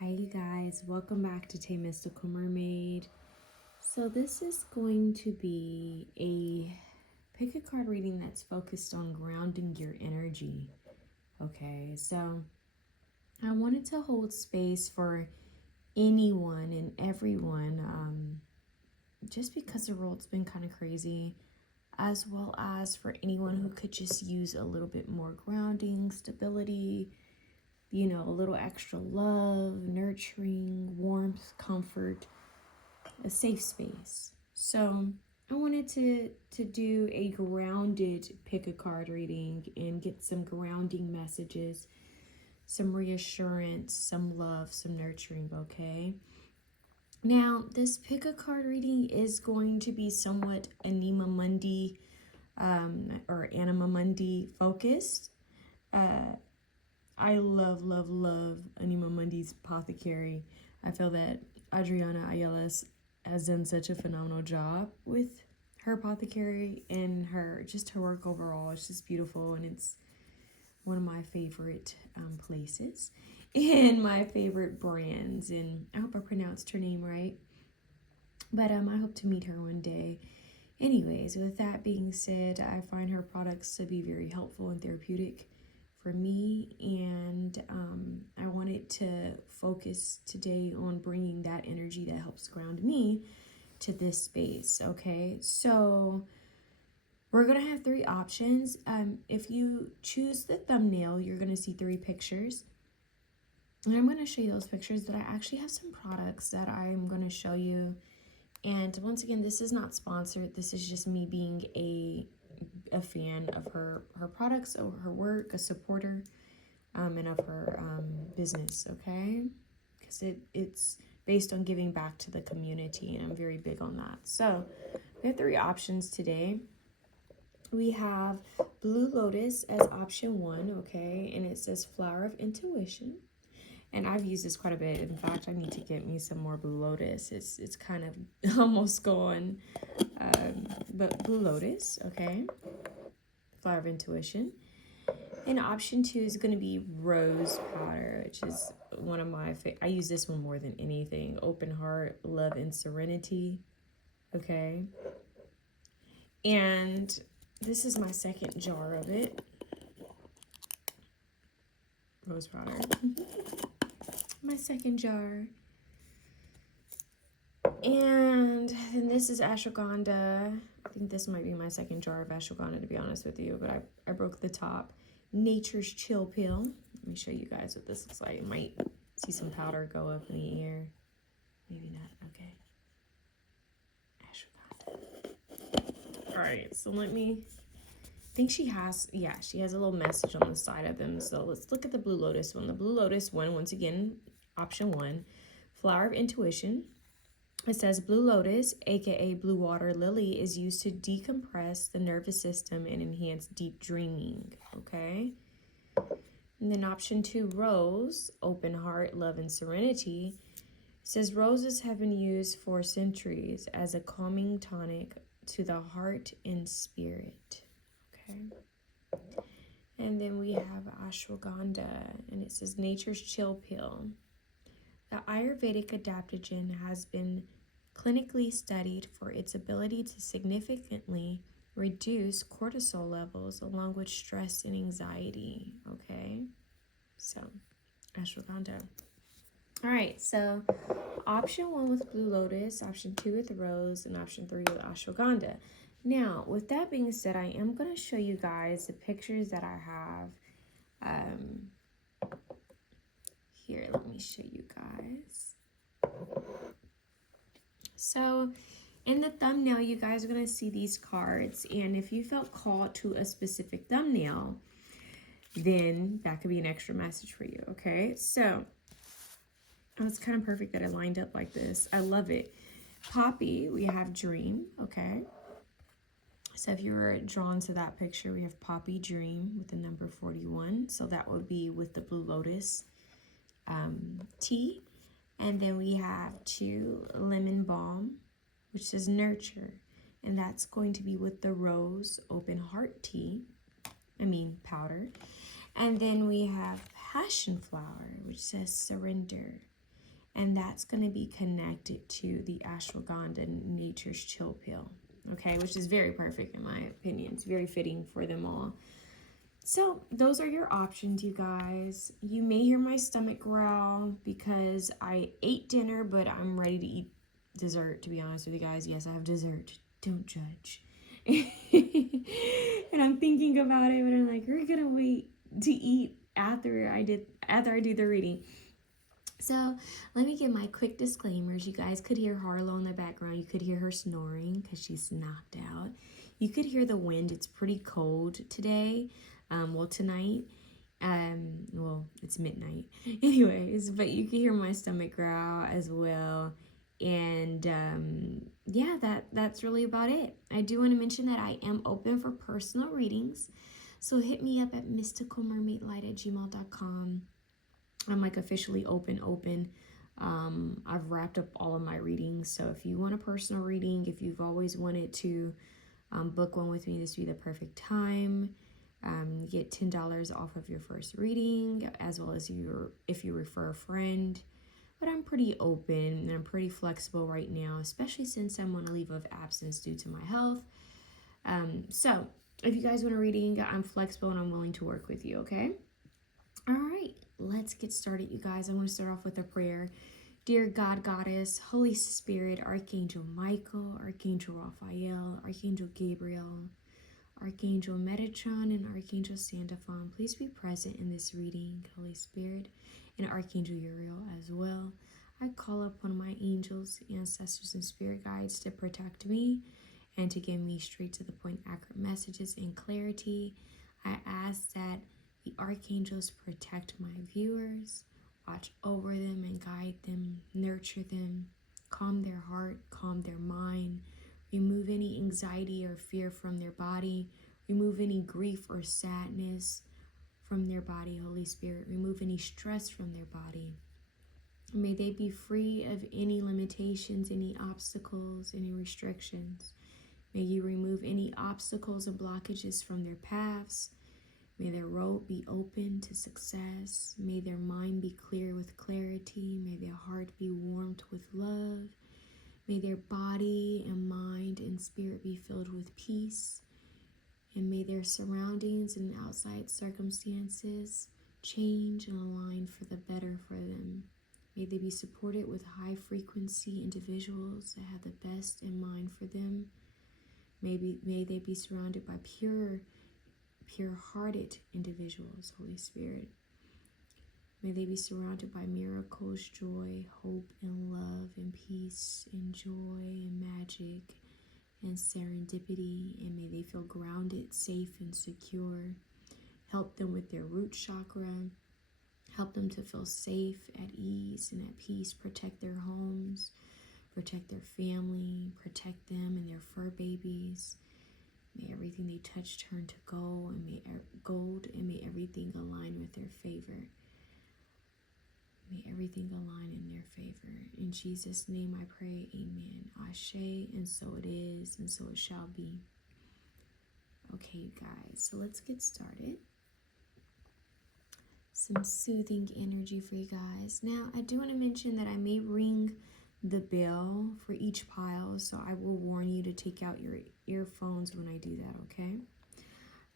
Hi you guys, welcome back to TayMysticalMermaid. So this is going to be a pick a card reading that's focused on grounding your energy. Okay, so I wanted to hold space for anyone and everyone, just because the world's been kind of crazy, as well as for anyone who could just use a little bit more grounding, stability, you know, a little extra love, nurturing, warmth, comfort, a safe space. So I wanted to do a grounded pick a card reading and get some grounding messages, some reassurance, some love, some nurturing, okay? Now, this pick a card reading is going to be somewhat Anima Mundi or Anima Mundi focused. I love Anima Mundi's Apothecary. I feel that Adriana Ayales has done such a phenomenal job with her apothecary and her work overall. It's just beautiful, and it's one of my favorite places and my favorite brands. And I hope I pronounced her name right. But I hope to meet her one day. Anyways, with that being said, I find her products to be very helpful and therapeutic for me, and I wanted to focus today on bringing that energy that helps ground me to this space. Okay, so we're gonna have three options. If you choose the thumbnail, you're gonna see three pictures, and I'm gonna show you those pictures, but I actually have some products that I'm gonna show you. And once again, this is not sponsored. This is just me being a fan of her products or her work, a supporter, and of her business, okay? Because it's based on giving back to the community, and I'm very big on that. So we have three options today. We have Blue Lotus as option one, okay? And it says Flower of Intuition. And I've used this quite a bit. In fact, I need to get me some more Blue Lotus. It's kind of almost gone. But Blue Lotus, okay? Flower of Intuition. And option two is going to be Rose Powder, which is one of my I use this one more than anything. Open Heart, Love, and Serenity, okay? And this is my second jar of it. Rose Powder. My second jar. And then this is ashwagandha. I think this might be my second jar of ashwagandha, to be honest with you, but I broke the top. Nature's Chill Pill. Let me show you guys what this looks like. You might see some powder go up in the air. Maybe not. Okay. Ashwagandha. All right, so let me... I think she has a little message on the side of them. So let's look at the Blue Lotus one. The Blue Lotus one, once again, option one, Flower of Intuition. It says Blue Lotus, aka Blue Water Lily, is used to decompress the nervous system and enhance deep dreaming, okay? And then option two, Rose, Open Heart, Love, and Serenity, says roses have been used for centuries as a calming tonic to the heart and spirit, okay? And then we have ashwagandha, and it says Nature's Chill Pill. The Ayurvedic adaptogen has been clinically studied for its ability to significantly reduce cortisol levels along with stress and anxiety, okay? So, ashwagandha. All right, so option one with Blue Lotus, option two with Rose, and option three with ashwagandha. Now, with that being said, I am going to show you guys the pictures that I have. Here, let me show you guys. So in the thumbnail, you guys are going to see these cards. And if you felt called to a specific thumbnail, then that could be an extra message for you, okay? So it's kind of perfect that it lined up like this. I love it. Poppy, we have Dream, okay? So if you were drawn to that picture, we have Poppy Dream with the number 41. So that would be with the Blue Lotus tea. And then we have two Lemon Balm, which says Nurture. And that's going to be with the Rose Open Heart tea. Powder. And then we have Passion Flower, which says Surrender. and that's going to be connected to the ashwagandha, nature's chill pill, okay, which is very perfect in my opinion. It's very fitting for them all. So those are your options, you guys. You may hear my stomach growl because I ate dinner, but I'm ready to eat dessert, to be honest with you guys. Yes, I have dessert. Don't judge. And I'm thinking about it, but I'm like, we're gonna wait to eat after I do the reading. So let me give my quick disclaimers. You guys could hear Harlow in the background. You could hear her snoring because she's knocked out. You could hear the wind. It's pretty cold today. Well, tonight. Well, it's midnight. Anyways, but you can hear my stomach growl as well. And yeah, that's really about it. I do want to mention that I am open for personal readings. So hit me up at MysticalMermaidLight@gmail.com. I'm like officially open. I've wrapped up all of my readings. So if you want a personal reading, if you've always wanted to book one with me, this would be the perfect time. You get $10 off of your first reading, as well as if you refer a friend. But I'm pretty open and I'm pretty flexible right now, especially since I'm on a leave of absence due to my health. So if you guys want a reading, I'm flexible and I'm willing to work with you, okay? All right, let's get started, you guys. I want to start off with a prayer. Dear God, Goddess, Holy Spirit, Archangel Michael, Archangel Raphael, Archangel Gabriel, Archangel Metatron, and Archangel Sandalphon, please be present in this reading, Holy Spirit, and Archangel Uriel as well. I call upon my angels, ancestors, and spirit guides to protect me and to give me straight to the point, accurate messages and clarity. I ask that the archangels protect my viewers, watch over them and guide them, nurture them, calm their heart, calm their mind, remove any anxiety or fear from their body, remove any grief or sadness from their body, Holy Spirit, remove any stress from their body. May they be free of any limitations, any obstacles, any restrictions. May you remove any obstacles and blockages from their paths. May their road be open to success. May their mind be clear with clarity. May their heart be warmed with love. May their body and mind and spirit be filled with peace. And may their surroundings and outside circumstances change and align for the better for them. May they be supported with high frequency individuals that have the best in mind for them. May they be surrounded by pure-hearted individuals, Holy Spirit. May they be surrounded by miracles, joy, hope, and love, and peace, and joy, and magic, and serendipity. And may they feel grounded, safe, and secure. Help them with their root chakra. Help them to feel safe, at ease, and at peace. Protect their homes, protect their family, protect them and their fur babies. May everything they touch turn to gold, and may everything align with their favor. May everything align in their favor. In Jesus' name I pray, amen. Ashe, and so it is, and so it shall be. Okay, you guys, so let's get started. Some soothing energy for you guys. Now, I do want to mention that I may ring the bell for each pile, so I will warn you to take out your earphones when I do that, okay?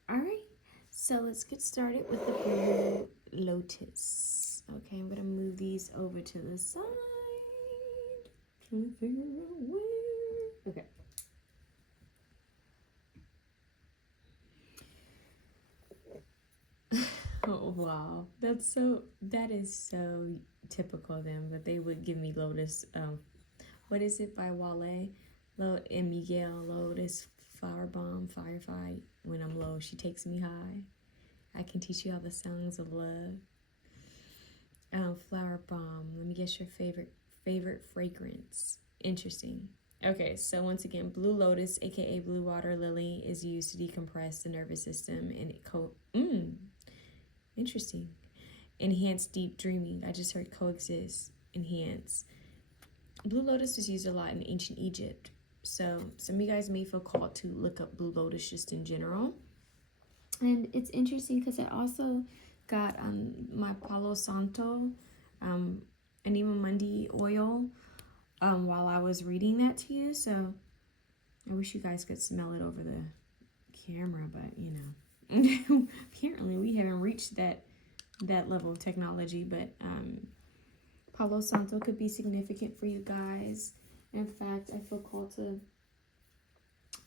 All right, so let's get started with the prayer lotus. Okay, I'm gonna move these over to the side. Trying to figure out where. Okay. Oh wow, that is so typical of them, but they would give me lotus. What is it by Wale? And Miguel, Lotus Flower Bomb Firefight. When I'm low, she takes me high. I can teach you all the songs of love. Flower Bomb. Let me guess your favorite fragrance. Interesting. Okay, so once again, blue lotus, aka blue water lily, is used to decompress the nervous system and interesting. Enhance deep dreaming. I just heard coexist, enhance. Blue lotus was used a lot in ancient Egypt. So some of you guys may feel called to look up blue lotus just in general. And it's interesting because I also got my Palo Santo, and Anima Mundi oil while I was reading that to you. So I wish you guys could smell it over the camera, but you know, apparently we haven't reached that level of technology. But Palo Santo could be significant for you guys. In fact, I feel called to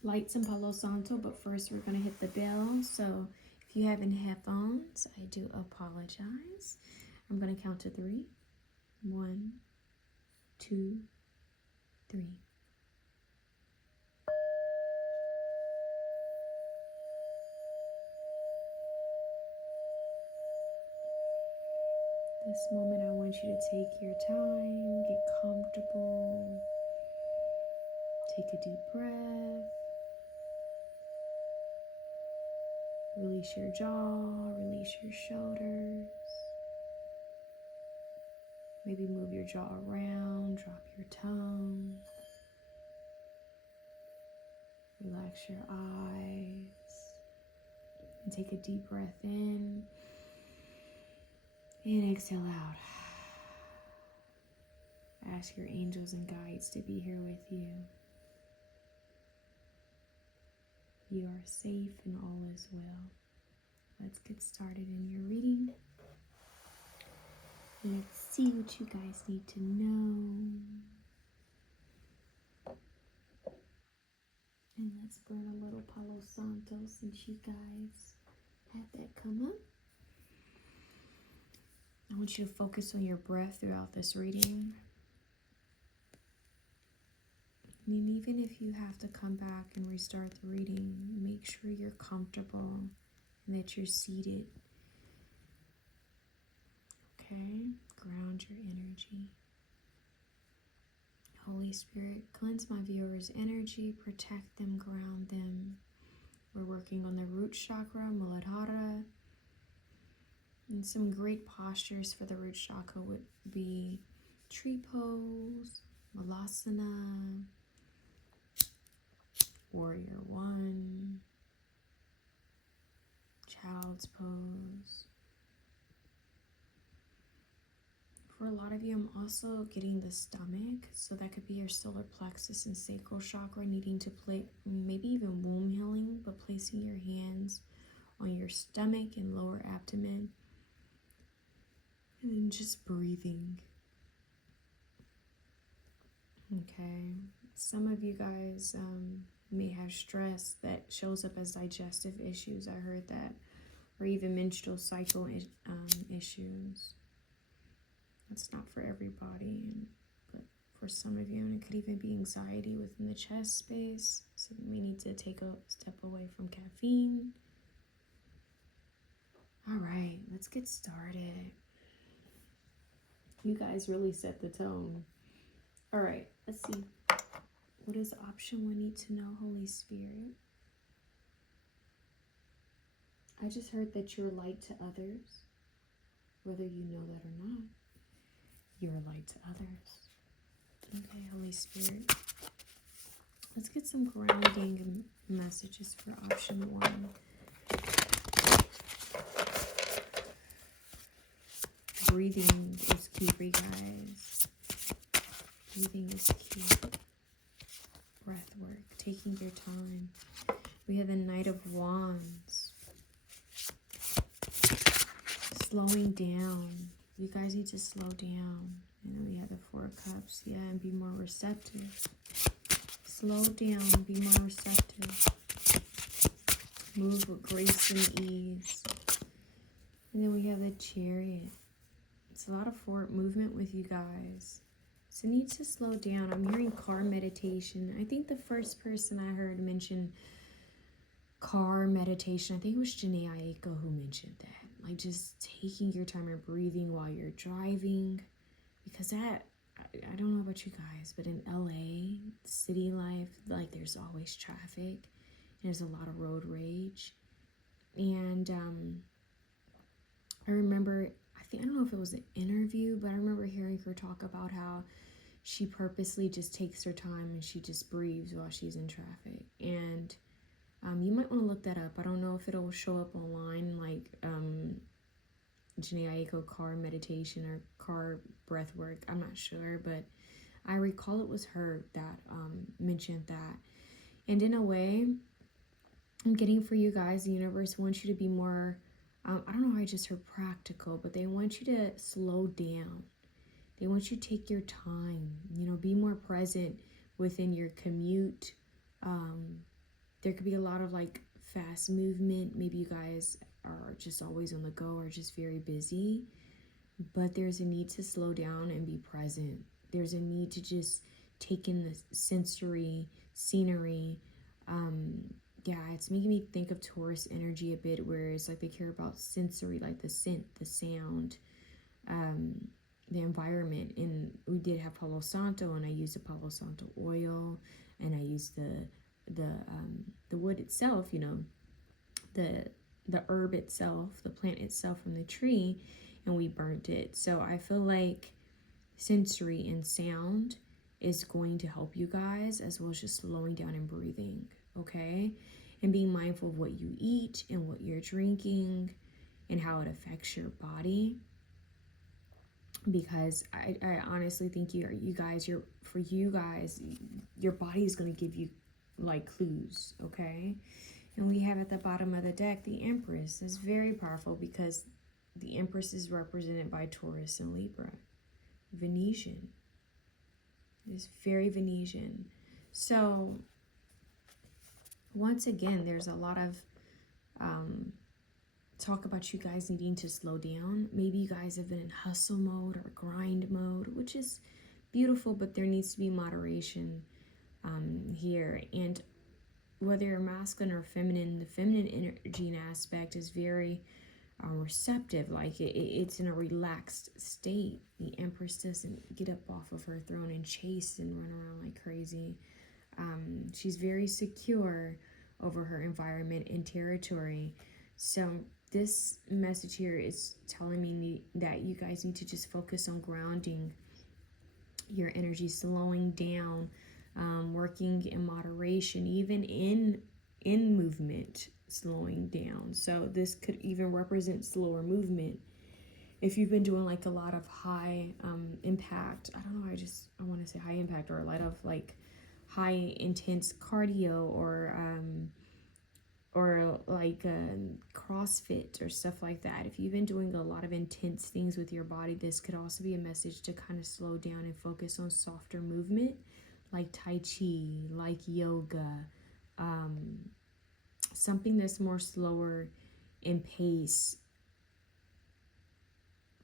light some Palo Santo, but first we're going to hit the bell. So if you have any headphones, I do apologize. I'm going to count to 3. 1, 2, 3. This moment, I want you to take your time, get comfortable, take a deep breath, release your jaw, release your shoulders, maybe move your jaw around, drop your tongue, relax your eyes, and take a deep breath in and exhale out. Ask your angels and guides to be here with you. You are safe and all is well. Let's get started in your reading. Let's see what you guys need to know. And let's burn a little Palo Santo since you guys had that come up. I want you to focus on your breath throughout this reading. And even if you have to come back and restart the reading, make sure you're comfortable and that you're seated. Okay, ground your energy. Holy Spirit, cleanse my viewers' energy, protect them, ground them. We're working on the root chakra, Muladhara. And some great postures for the root chakra would be tree pose, Malasana, Warrior 1, Child's Pose. For a lot of you, I'm also getting the stomach, so that could be your solar plexus and sacral chakra, needing to play, maybe even womb healing, but placing your hands on your stomach and lower abdomen, and then just breathing. Okay, some of you guys may have stress that shows up as digestive issues. I heard that, or even menstrual cycle issues. That's not for everybody, but for some of you, and it could even be anxiety within the chest space. So you may need to take a step away from caffeine. All right, let's get started. You guys really set the tone. All right, let's see. What is option 1 need to know, Holy Spirit? I just heard that you're light to others, whether you know that or not. You're a light to others. Okay, Holy Spirit. Let's get some grounding messages for option 1. Breathing is key for you guys. Breathing is key. Breath work, taking your time. We have the Knight of Wands. Slowing down. You guys need to slow down. And then we have the 4 of Cups. Yeah, and be more receptive. Slow down, be more receptive. Move with grace and ease. And then we have the Chariot. It's a lot of forward movement with you guys. So you need to slow down. I'm hearing car meditation. I think the first person I heard mention car meditation, I think it was Janae Aiko who mentioned that. Like just taking your time and breathing while you're driving. Because that, I don't know about you guys, but in LA, city life, like there's always traffic. There's a lot of road rage. And I remember, I don't know if it was an interview, but I remember hearing her talk about how she purposely just takes her time and she just breathes while she's in traffic. And you might want to look that up. I don't know if it'll show up online, like Janae Aiko car meditation or card breath work. I'm not sure, but I recall it was her that mentioned that. And in a way, I'm getting for you guys, the universe wants you to be more, I don't know, I just heard practical, but they want you to slow down. They want you to take your time, you know, be more present within your commute. There could be a lot of like fast movement. Maybe you guys are just always on the go or just very busy, but there's a need to slow down and be present. There's a need to just take in the sensory scenery. Yeah, it's making me think of Taurus energy a bit, where it's like they care about sensory, like the scent, the sound, the environment. And we did have Palo Santo, and I used the Palo Santo oil, and I used the wood itself, you know, the herb itself, the plant itself from the tree, and we burnt it. So I feel like sensory and sound is going to help you guys, as well as just slowing down and breathing, okay? And being mindful of what you eat and what you're drinking and how it affects your body. Because I honestly think your body is going to give you like clues, okay? And we have at the bottom of the deck the Empress. It's very powerful because the Empress is represented by Taurus and Libra. Venetian. It's very Venetian. So once again, there's a lot of talk about you guys needing to slow down. Maybe you guys have been in hustle mode or grind mode, which is beautiful, but there needs to be moderation here. And whether you're masculine or feminine, the feminine energy and aspect is very receptive. Like it's in a relaxed state. The Empress doesn't get up off of her throne and chase and run around like crazy. She's very secure over her environment and territory. So this message here is telling me that you guys need to just focus on grounding your energy, slowing down, working in moderation, even in movement, slowing down. So this could even represent slower movement. If you've been doing like a lot of high impact, I don't know, I want to say high impact, or a lot of like high intense cardio, or like CrossFit or stuff like that. If you've been doing a lot of intense things with your body, this could also be a message to kind of slow down and focus on softer movement, like Tai Chi, like yoga, something that's more slower in pace.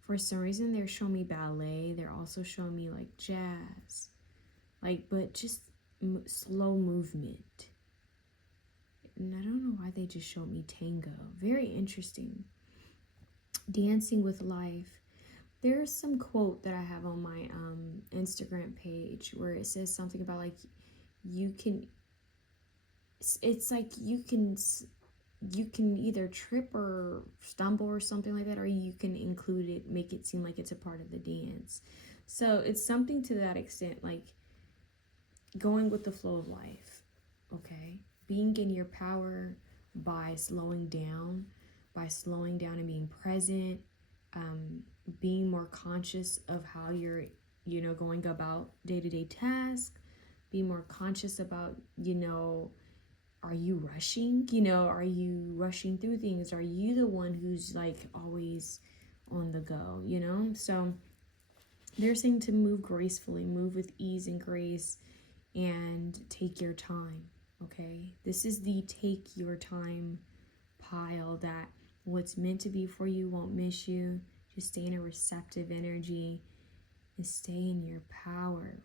For some reason, they're showing me ballet. They're also showing me like jazz, but just slow movement. And I don't know why they just showed me tango. Very interesting. Dancing with life. There's some quote that I have on my Instagram page where it says something about like it's like you can either trip or stumble or something like that, or you can include it, make it seem like it's a part of the dance. So it's something to that extent, like going with the flow of life, okay? Being in your power by slowing down and being present, being more conscious of how you're, going about day-to-day tasks, be more conscious about, are you rushing? Are you rushing through things? Are you the one who's like always on the go, So they're saying to move gracefully, move with ease and grace, and take your time, okay? This is the take your time pile, that what's meant to be for you won't miss you. Just stay in a receptive energy and stay in your power.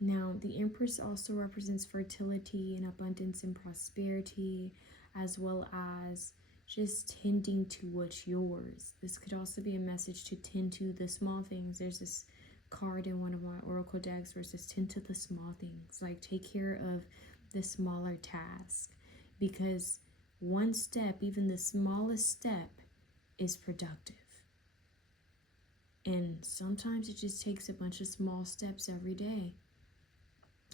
Now, the Empress also represents fertility and abundance and prosperity, as well as just tending to what's yours. This could also be a message to tend to the small things. There's this card in one of my oracle decks where it says tend to the small things, like take care of the smaller task, because one step, even the smallest step, is productive. And sometimes it just takes a bunch of small steps every day,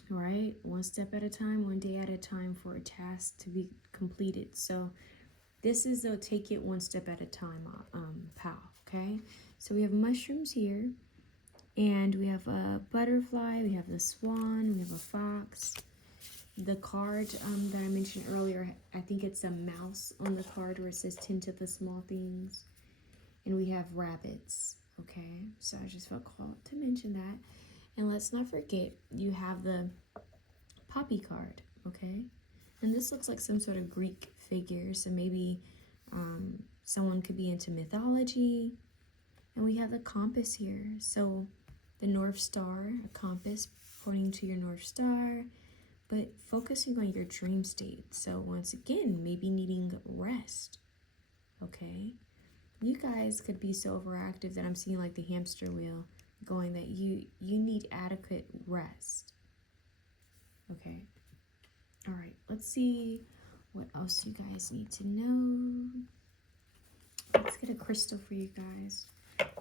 right? One step at a time, one day at a time, for a task to be completed. So this is a take it one step at a time pal, okay? So we have mushrooms here. And we have a butterfly, we have the swan, we have a fox. The card that I mentioned earlier, I think it's a mouse on the card where it says tend to the small things. And we have rabbits, okay? So I just felt called to mention that. And let's not forget, you have the poppy card, okay? And this looks like some sort of Greek figure, so maybe someone could be into mythology. And we have the compass here, so the North Star, a compass pointing to your North Star, but focusing on your dream state. So once again, maybe needing rest, okay? You guys could be so overactive that I'm seeing like the hamster wheel going, that you need adequate rest, okay? All right, let's see what else you guys need to know. Let's get a crystal for you guys.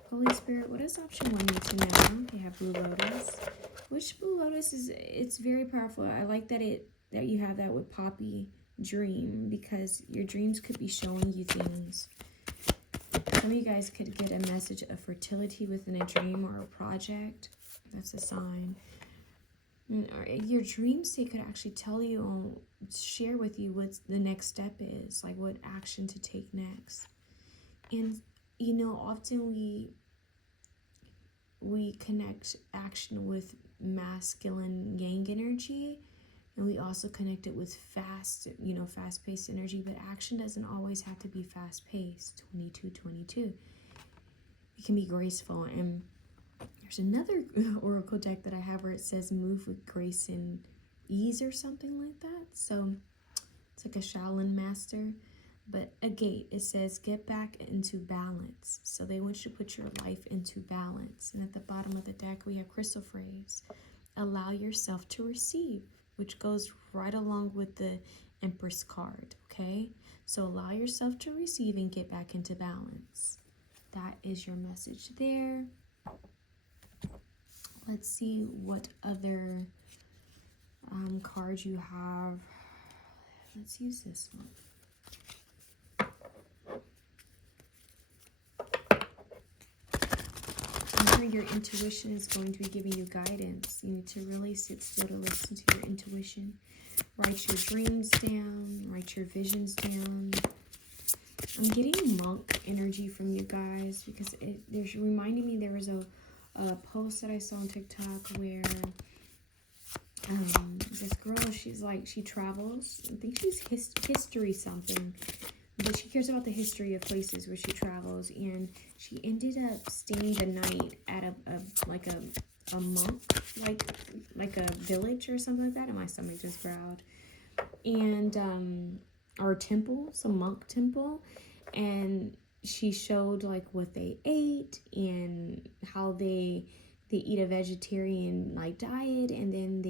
Holy Spirit, what does option 1 need to know? They have Blue Lotus. Which Blue Lotus is, it's very powerful. I like that you have that with Poppy Dream, because your dreams could be showing you things. Some of you guys could get a message of fertility within a dream or a project. That's a sign. Your dream state could actually tell you, share with you what the next step is, like what action to take next. And you know, often we connect action with masculine yang energy, and we also connect it with fast-paced energy, but action doesn't always have to be fast-paced. 22. It can be graceful. And there's another oracle deck that I have where it says move with grace and ease or something like that. So it's like a Shaolin master. But a gate, it says get back into balance. So they want you to put your life into balance. And at the bottom of the deck, we have crystal phrase, allow yourself to receive, which goes right along with the Empress card, okay? So allow yourself to receive and get back into balance. That is your message there. Let's see what other cards you have. Let's use this one. Your intuition is going to be giving you guidance. You need to really sit still to listen to your intuition. Write your dreams down. Write your visions down. I'm getting monk energy from you guys, because there's reminding me, there was a post that I saw on TikTok where this girl, she travels. I think she's history something. But she cares about the history of places where she travels, and she ended up staying the night at a monk, like a village or something like that. And my stomach just growled. And or temple, some monk temple, and she showed like what they ate and how they eat a vegetarian like diet, and then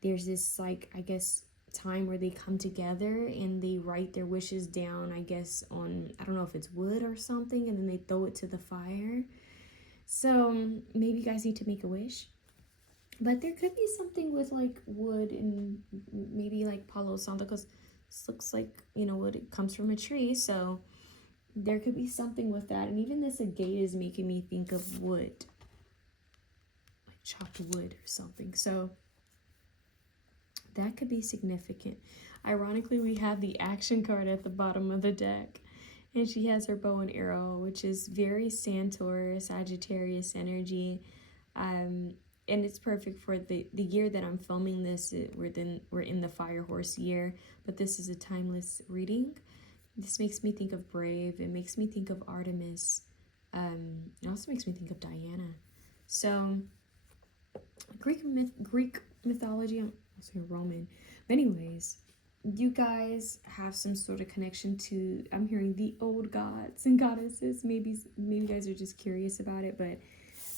there's this, like, I guess, time where they come together and they write their wishes down, I guess, on, I don't know if it's wood or something, and then they throw it to the fire. So maybe you guys need to make a wish, but there could be something with like wood and maybe like Palo Santo, because this looks like, wood, it comes from a tree, so there could be something with that. And even this agate is making me think of wood, like chopped wood or something. So that could be significant. Ironically, we have the action card at the bottom of the deck, and she has her bow and arrow, which is very Centaur, Sagittarius energy. And it's perfect for the year that I'm filming this. We're in the Fire Horse year, but this is a timeless reading. This makes me think of Brave. It makes me think of Artemis. It also makes me think of Diana. So Greek mythology. Roman. But anyways, you guys have some sort of connection to, I'm hearing, the old gods and goddesses. Maybe you guys are just curious about it, but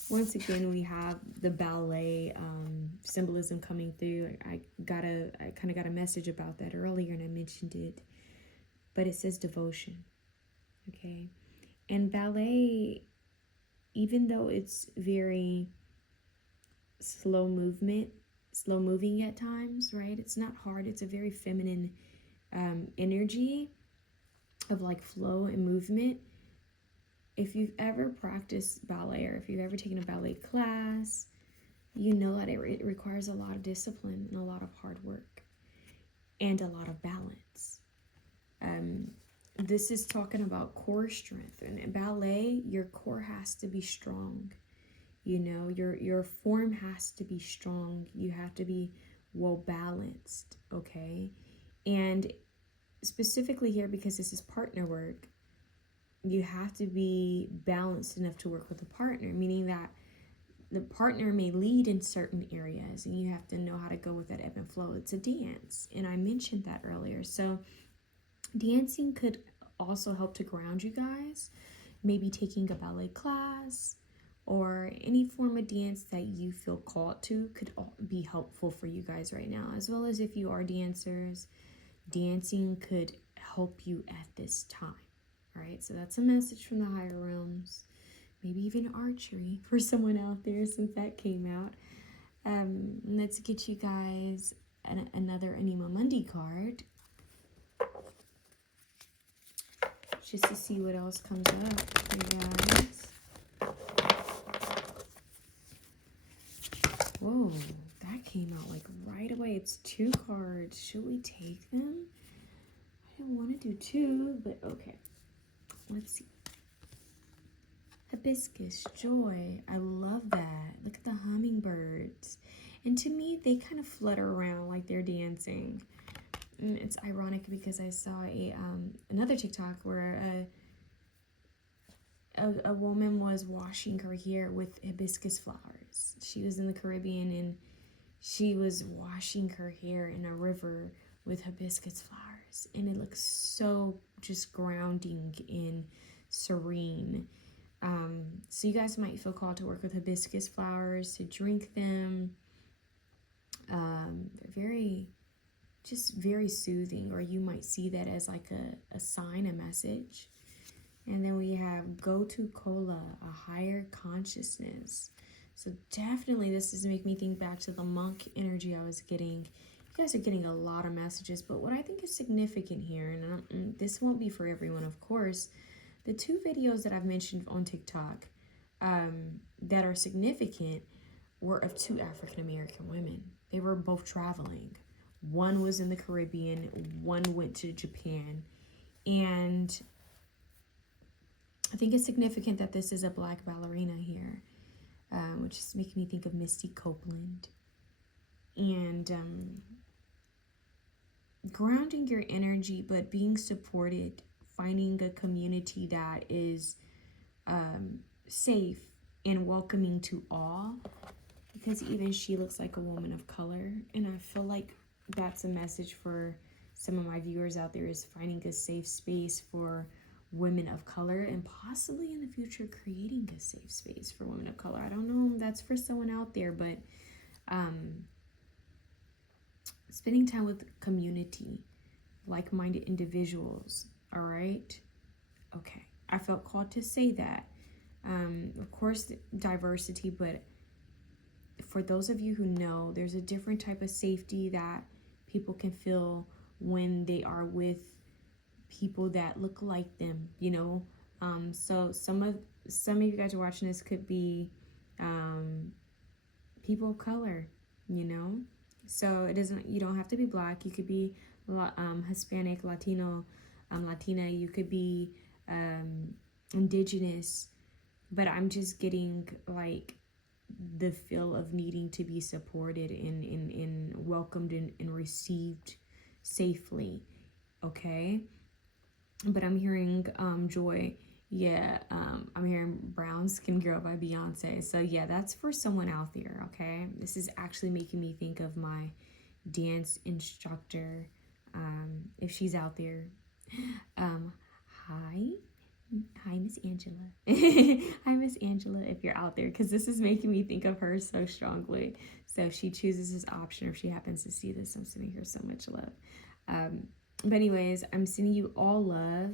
once again, we have the ballet symbolism coming through. I kind of got a message about that earlier, and I mentioned it, but it says devotion, okay? And ballet, even though it's very slow moving at times, right? It's not hard. It's a very feminine energy of like flow and movement. if you've ever practiced ballet or if you've ever taken a ballet class, you know that it requires a lot of discipline and a lot of hard work and a lot of balance. This is talking about core strength. And in ballet, your core has to be strong. You know, your form has to be strong. You have to be well balanced, okay? And specifically here, because this is partner work, you have to be balanced enough to work with a partner, meaning that the partner may lead in certain areas and you have to know how to go with that ebb and flow. It's a dance, and I mentioned that earlier. So dancing could also help to ground you guys. Maybe taking a ballet class or any form of dance that you feel called to could be helpful for you guys right now. As well as if you are dancers, dancing could help you at this time. All right, so that's a message from the higher realms. Maybe even archery for someone out there, since that came out. Let's get you guys another Anima Mundi card, just to see what else comes up for you guys. Whoa, that came out like right away. It's 2 cards. Should we take them? I didn't want to do 2, but okay. Let's see. Hibiscus, joy. I love that. Look at the hummingbirds. And to me, they kind of flutter around like they're dancing. And it's ironic because I saw another TikTok where a woman was washing her hair with hibiscus flowers. She was in the Caribbean and she was washing her hair in a river with hibiscus flowers. And it looks so just grounding and serene. So you guys might feel called to work with hibiscus flowers, to drink them. They're very soothing, or you might see that as like a sign, a message. And then we have go to cola, a higher consciousness. So definitely this is making me think back to the monk energy I was getting. You guys are getting a lot of messages, but what I think is significant here, and this won't be for everyone, of course, the 2 videos that I've mentioned on TikTok that are significant were of 2 African-American women. They were both traveling. One was in the Caribbean, one went to Japan. And I think it's significant that this is a Black ballerina here, which is making me think of Misty Copeland. And grounding your energy, but being supported, finding a community that is safe and welcoming to all, because even she looks like a woman of color. And I feel like that's a message for some of my viewers out there, is finding a safe space for women of color, and possibly in the future creating a safe space for women of color. I don't know, that's for someone out there, but spending time with community, like-minded individuals. All right, okay, I felt called to say that. Of course, diversity, but for those of you who know, there's a different type of safety that people can feel when they are with people that look like them, you know. So some of you guys are watching this could be people of color, you know. So you don't have to be Black. You could be Hispanic, Latino, Latina. You could be indigenous. But I'm just getting like the feel of needing to be supported and welcomed and received safely, okay? But I'm hearing joy. Yeah, I'm hearing Brown Skin Girl by Beyonce. So yeah, that's for someone out there, okay? This is actually making me think of my dance instructor, if she's out there. Hi, Miss Angela. Hi, Miss Angela, if you're out there, because this is making me think of her so strongly. So if she chooses this option, or if she happens to see this, I'm sending her so much love. But anyways, I'm sending you all love.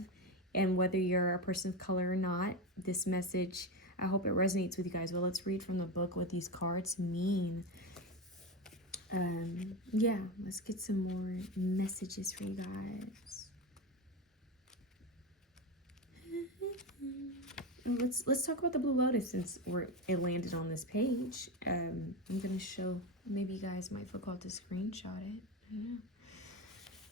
And whether you're a person of color or not, this message, I hope it resonates with you guys. Well, let's read from the book what these cards mean. Yeah, let's get some more messages for you guys. let's talk about the Blue Lotus since it landed on this page. I'm gonna show. Maybe you guys might feel called to screenshot it. I don't know.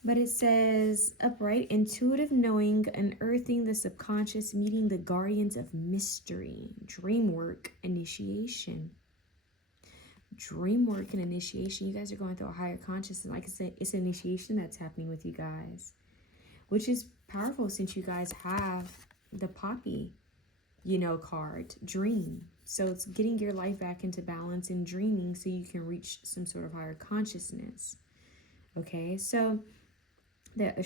But it says, upright, intuitive knowing, unearthing the subconscious, meeting the guardians of mystery, dream work, initiation. Dream work and initiation. You guys are going through a higher consciousness. Like I said, it's an initiation that's happening with you guys, which is powerful since you guys have the poppy, card, dream. So it's getting your life back into balance and dreaming so you can reach some sort of higher consciousness. Okay, so the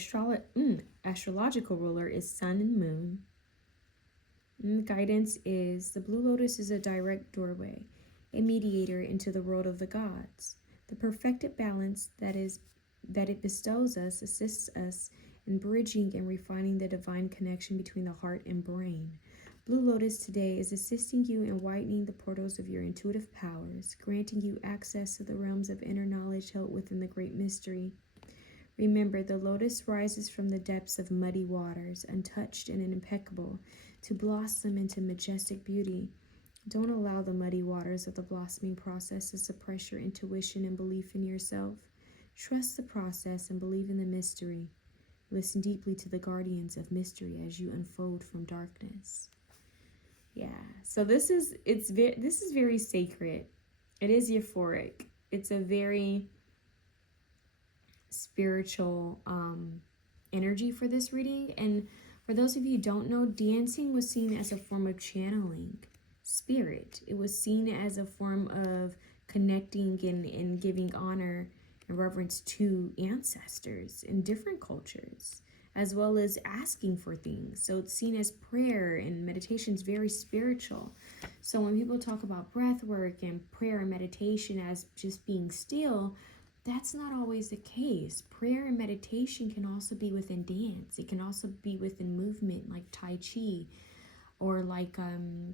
astrological ruler is sun and moon. And the guidance is the Blue Lotus is a direct doorway, a mediator into the world of the gods. The perfected balance that it bestows us assists us in bridging and refining the divine connection between the heart and brain. Blue Lotus today is assisting you in widening the portals of your intuitive powers, granting you access to the realms of inner knowledge held within the great mystery. Remember, the lotus rises from the depths of muddy waters, untouched and impeccable, to blossom into majestic beauty. Don't allow the muddy waters of the blossoming process to suppress your intuition and belief in yourself. Trust the process and believe in the mystery. Listen deeply to the guardians of mystery as you unfold from darkness. Yeah, so this is very sacred. It is euphoric. It's a very spiritual energy for this reading. And for those of you who don't know, dancing was seen as a form of channeling spirit. It was seen as a form of connecting and giving honor and reverence to ancestors in different cultures, as well as asking for things. So it's seen as prayer, and meditation is very spiritual. So when people talk about breath work and prayer and meditation as just being still, that's not always the case. Prayer and meditation can also be within dance. It can also be within movement like Tai Chi, or like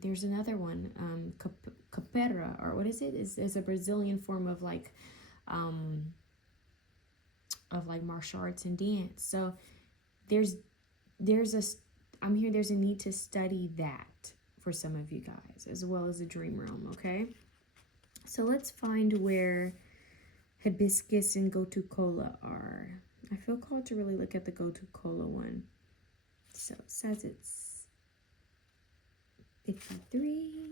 there's another one, capoeira, or what is it? Is a Brazilian form of like martial arts and dance. So there's a need to study that for some of you guys, as well as the dream realm. Okay, so let's find where hibiscus and gotu kola are. I feel called to really look at the gotu kola one. So it says it's 53.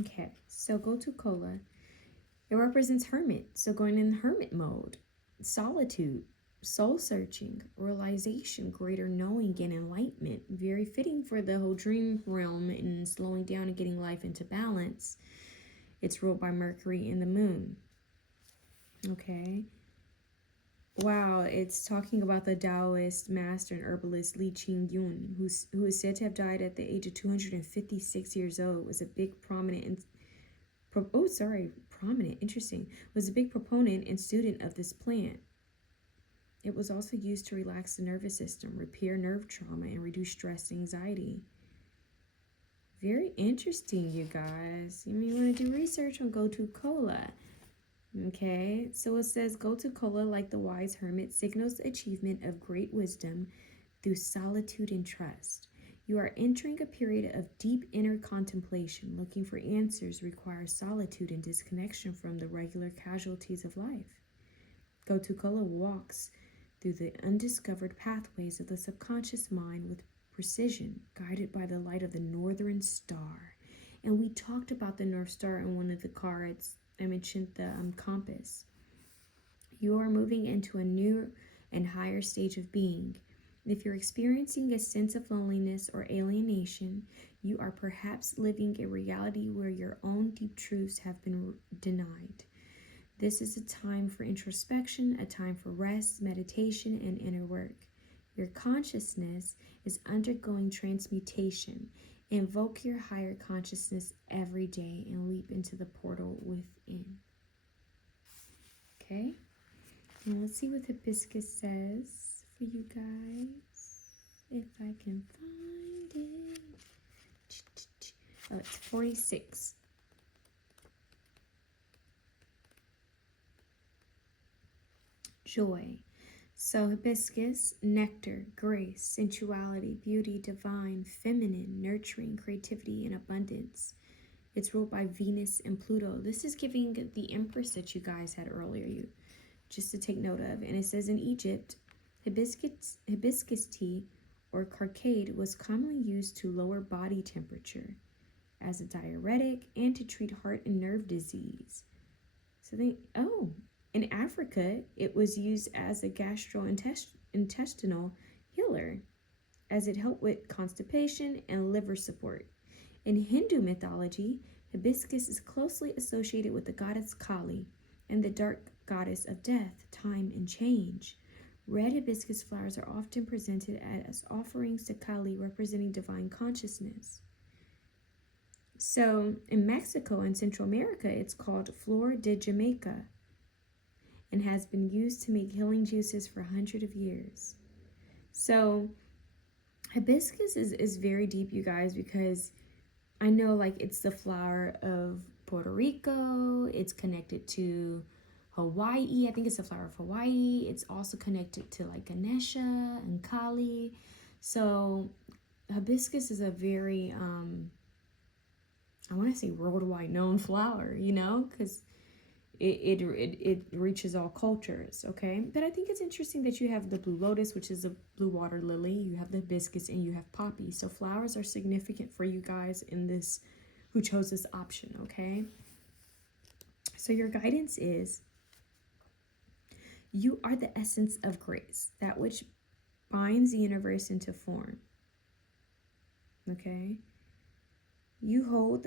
Okay, so gotu kola, it represents hermit. So going in hermit mode, solitude, soul searching, realization, greater knowing, and enlightenment. Very fitting for the whole dream realm and slowing down and getting life into balance. It's ruled by Mercury and the moon. Okay. Wow, it's talking about the Taoist master and herbalist Li Qingyun, who is said to have died at the age of 256 years old. Was a big prominent, interesting. Was a big proponent and student of this plant. It was also used to relax the nervous system, repair nerve trauma, and reduce stress and anxiety. Very interesting, you guys. You want to do research on gotu kola. Okay, so it says gotu kola, like the wise hermit, signals the achievement of great wisdom through solitude and trust. You are entering a period of deep inner contemplation. Looking for answers requires solitude and disconnection from the regular casualties of life. Gotu kola walks through the undiscovered pathways of the subconscious mind with precision, guided by the light of the northern star. And we talked about the North Star in one of the cards. I mentioned the compass. You are moving into a new and higher stage of being. If you're experiencing a sense of loneliness or alienation, you are perhaps living a reality where your own deep truths have been denied. This is a time for introspection, a time for rest, meditation, and inner work. Your consciousness is undergoing transmutation. Invoke your higher consciousness every day and leap into the portal within. Okay? Now let's see what hibiscus says for you guys. If I can find it. Oh, it's 46. Joy. So hibiscus, nectar, grace, sensuality, beauty, divine, feminine, nurturing, creativity, and abundance. It's ruled by Venus and Pluto. This is giving the Empress that you guys had earlier, just to take note of. And it says in Egypt, hibiscus tea or carcade was commonly used to lower body temperature, as a diuretic, and to treat heart and nerve disease. So in Africa, it was used as a gastrointestinal healer, as it helped with constipation and liver support. In Hindu mythology, hibiscus is closely associated with the goddess Kali and the dark goddess of death, time, and change. Red hibiscus flowers are often presented as offerings to Kali, representing divine consciousness. So in Mexico and Central America, it's called Flor de Jamaica and has been used to make healing juices for hundreds of years. So hibiscus is very deep, you guys, because I know like it's the flower of Puerto Rico. It's connected to Hawaii. I think it's the flower of Hawaii. It's also connected to like Ganesha and Kali. So hibiscus is a very, I want to say worldwide known flower, you know, because it reaches all cultures, okay? But I think it's interesting that you have the blue lotus, which is a blue water lily, you have the hibiscus, and you have poppy. So flowers are significant for you guys in this, who chose this option, okay? So your guidance is, you are the essence of grace, that which binds the universe into form, okay? You hold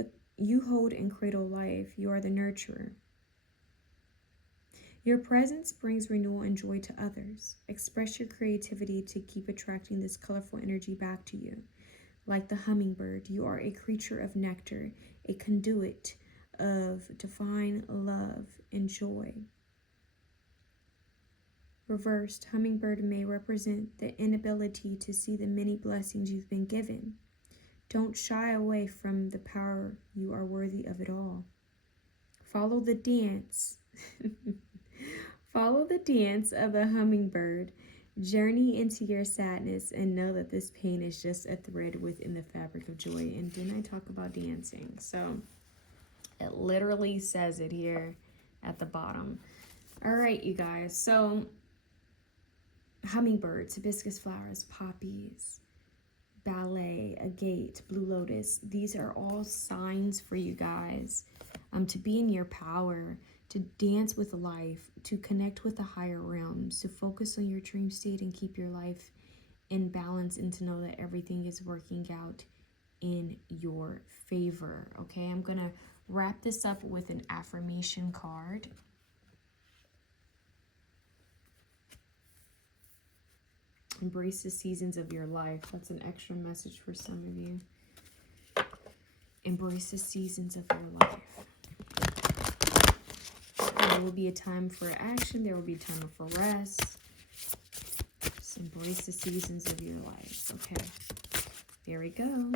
and cradle life. You are the nurturer. Your presence brings renewal and joy to others. Express your creativity to keep attracting this colorful energy back to you. Like the hummingbird, you are a creature of nectar, a conduit of divine love and joy. Reversed, hummingbird may represent the inability to see the many blessings you've been given. Don't shy away from the power. You are worthy of it all. Follow the dance. Follow the dance of the hummingbird. Journey into your sadness and know that this pain is just a thread within the fabric of joy. And didn't I talk about dancing? So it literally says it here at the bottom. All right, you guys. So hummingbirds, hibiscus flowers, poppies, ballet, agate, blue lotus. These are all signs for you guys to be in your power, to dance with life, to connect with the higher realms, to focus on your dream state and keep your life in balance, and to know that everything is working out in your favor. Okay, I'm going to wrap this up with an affirmation card. Embrace the seasons of your life. That's an extra message for some of you. Embrace the seasons of your life. There will be a time for action. There will be a time for rest. Just embrace the seasons of your life. Okay. There we go.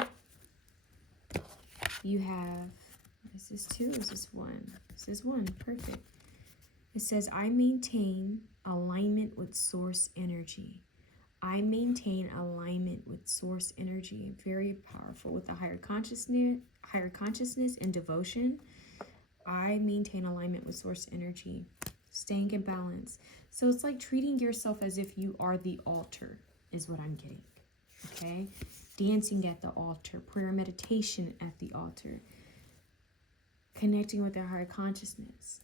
You have, is this two or is this one? This is one. Perfect. It says, I maintain alignment with source energy. I maintain alignment with source energy. Very powerful with the higher consciousness and devotion. I maintain alignment with source energy. Staying in balance. So it's like treating yourself as if you are the altar is what I'm getting. Okay? Dancing at the altar. Prayer, meditation at the altar. Connecting with the higher consciousness.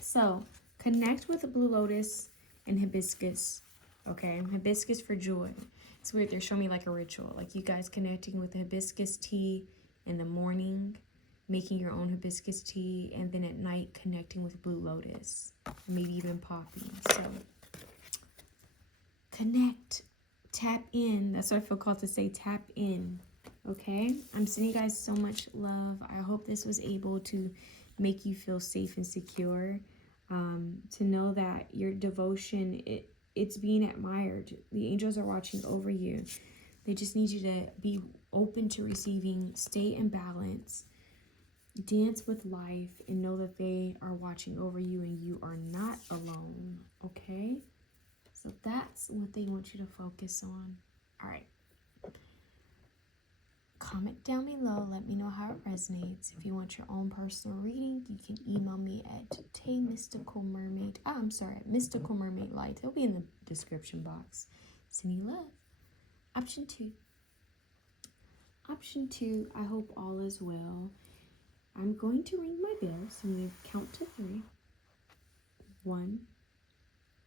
So connect with the blue lotus and hibiscus. Okay, hibiscus for joy. It's weird, they're showing me like a ritual. Like you guys connecting with the hibiscus tea in the morning, making your own hibiscus tea, and then at night connecting with blue lotus, maybe even poppy. So connect, tap in. That's what I feel called to say, tap in. Okay, I'm sending you guys so much love. I hope this was able to make you feel safe and secure. To know that your devotion, it's being admired. The angels are watching over you. They just need you to be open to receiving, stay in balance, dance with life, and know that they are watching over you and you are not alone, okay? So that's what they want you to focus on. All right. Comment down below. Let me know how it resonates. If you want your own personal reading, you can email me at TayMysticalMermaid. I'm sorry, at MysticalMermaidLight. It'll be in the description box. Sending love. Option 2. Option 2, I hope all is well. I'm going to ring my bell, so I'm going to count to 3. 1,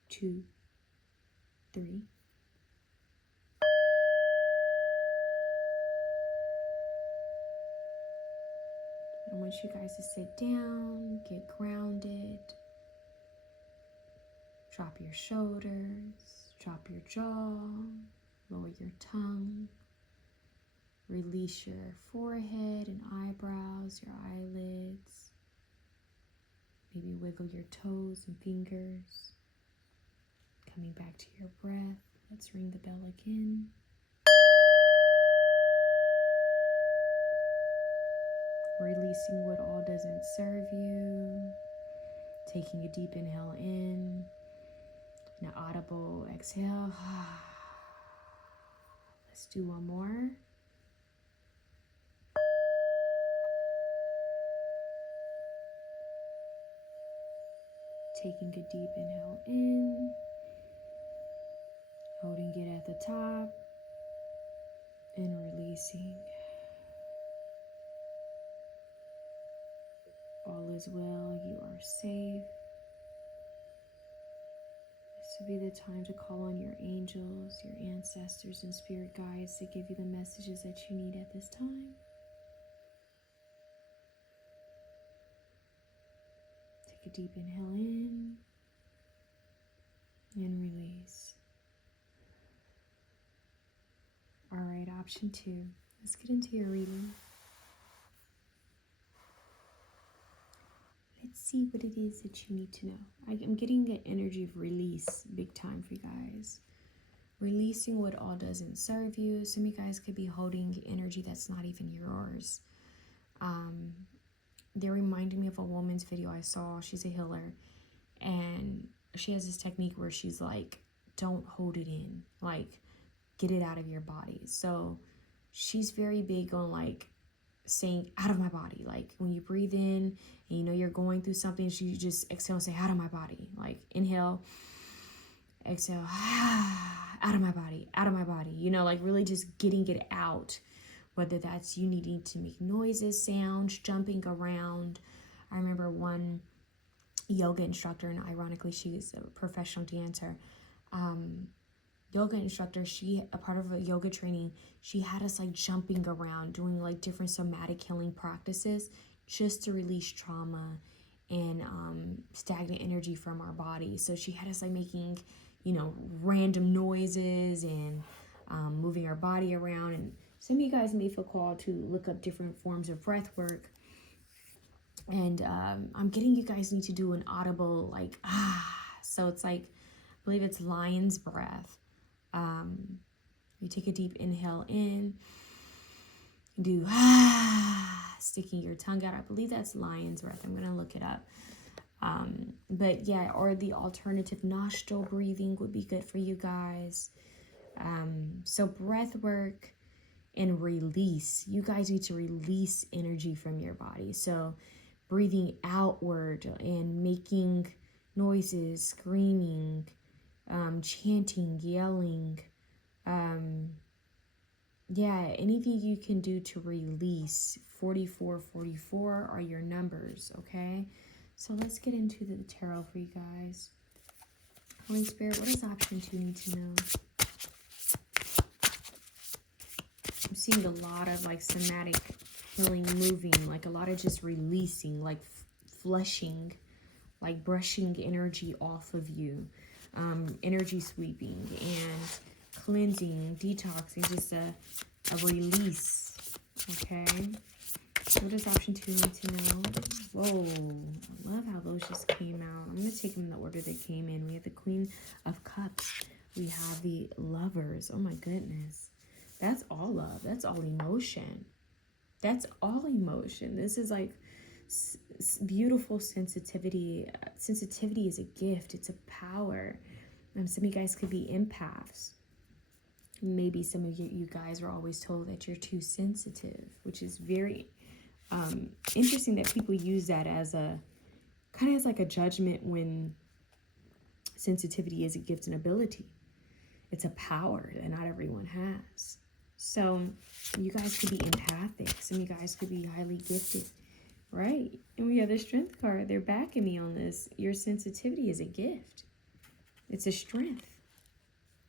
2, 3. I want you guys to sit down, get grounded, drop your shoulders, drop your jaw, lower your tongue, release your forehead and eyebrows, your eyelids, maybe wiggle your toes and fingers, coming back to your breath. Let's ring the bell again. Releasing what all doesn't serve you. Taking a deep inhale in. An audible exhale. Let's do one more. Taking a deep inhale in. Holding it at the top. And releasing. All is well, you are safe. This would be the time to call on your angels, your ancestors, and spirit guides to give you the messages that you need at this time. Take a deep inhale in and release. All right, option 2. Let's get into your reading. Let's see what it is that you need to know. I'm getting an energy of release big time for you guys. Releasing what all doesn't serve you. Some of you guys could be holding energy that's not even yours. They're reminding me of a woman's video I saw. She's a healer. And she has this technique where she's like, don't hold it in. Like, get it out of your body. So she's very big on like, saying out of my body. Like when you breathe in and you know you're going through something, so you just exhale and say out of my body. Like inhale, exhale, out of my body, out of my body. You know, like really just getting it out. Whether that's you needing to make noises, sounds, jumping around. I remember one yoga instructor, and ironically she's a professional dancer, yoga instructor, a part of a yoga training, she had us like jumping around, doing like different somatic healing practices just to release trauma and stagnant energy from our body. So she had us like making, you know, random noises and moving our body around. And some of you guys may feel called to look up different forms of breath work. And I'm getting you guys need to do an audible like, so it's like, I believe it's lion's breath. You take a deep inhale in, you do sticking your tongue out. I believe that's lion's breath. I'm gonna look it up. But yeah, or the alternative nostril breathing would be good for you guys. So breath work and release. You guys need to release energy from your body. So breathing outward and making noises, screaming, chanting, yelling, yeah, anything you can do to release. 4444 are your numbers, okay? So let's get into the tarot for you guys. Holy Spirit, what does option 2 need to know? I'm seeing a lot of like somatic healing, moving, like a lot of just releasing, like flushing, like brushing energy off of you. Energy sweeping and cleansing, detoxing, just a release, okay? So what does option 2 need to know? Whoa, I love how those just came out. I'm going to take them in the order they came in. We have the Queen of Cups. We have the Lovers. Oh my goodness. That's all love. That's all emotion. That's all emotion. This is like beautiful sensitivity. Sensitivity is a gift. It's a power. Some of you guys could be empaths. Maybe some of you guys are always told that you're too sensitive, which is very interesting that people use that as a kind of as like a judgment, when sensitivity is a gift and ability. It's a power that not everyone has. So you guys could be empathic. Some of you guys could be highly gifted, right? And we have the Strength card. They're backing me on this. Your sensitivity is a gift. It's a strength.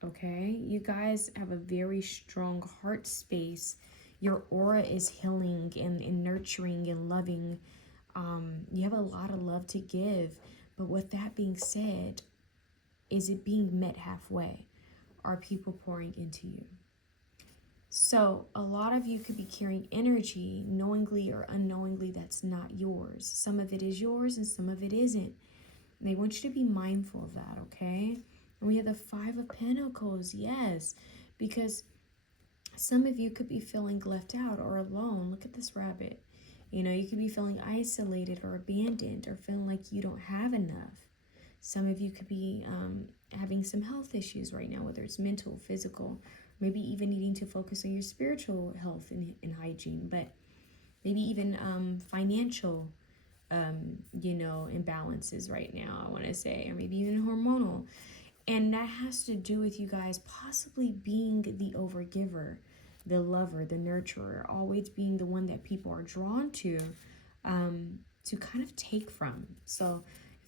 Okay? You guys have a very strong heart space. Your aura is healing and nurturing and loving. You have a lot of love to give. But with that being said, is it being met halfway? Are people pouring into you? So a lot of you could be carrying energy knowingly or unknowingly that's not yours. Some of it is yours and some of it isn't. And they want you to be mindful of that, okay? And we have the Five of Pentacles, yes, because some of you could be feeling left out or alone. Look at this rabbit. You know, you could be feeling isolated or abandoned or feeling like you don't have enough. Some of you could be having some health issues right now, whether it's mental, physical, maybe even needing to focus on your spiritual health and hygiene, but maybe even financial, imbalances right now, I want to say, or maybe even hormonal. And that has to do with you guys possibly being the overgiver, the lover, the nurturer, always being the one that people are drawn to kind of take from. So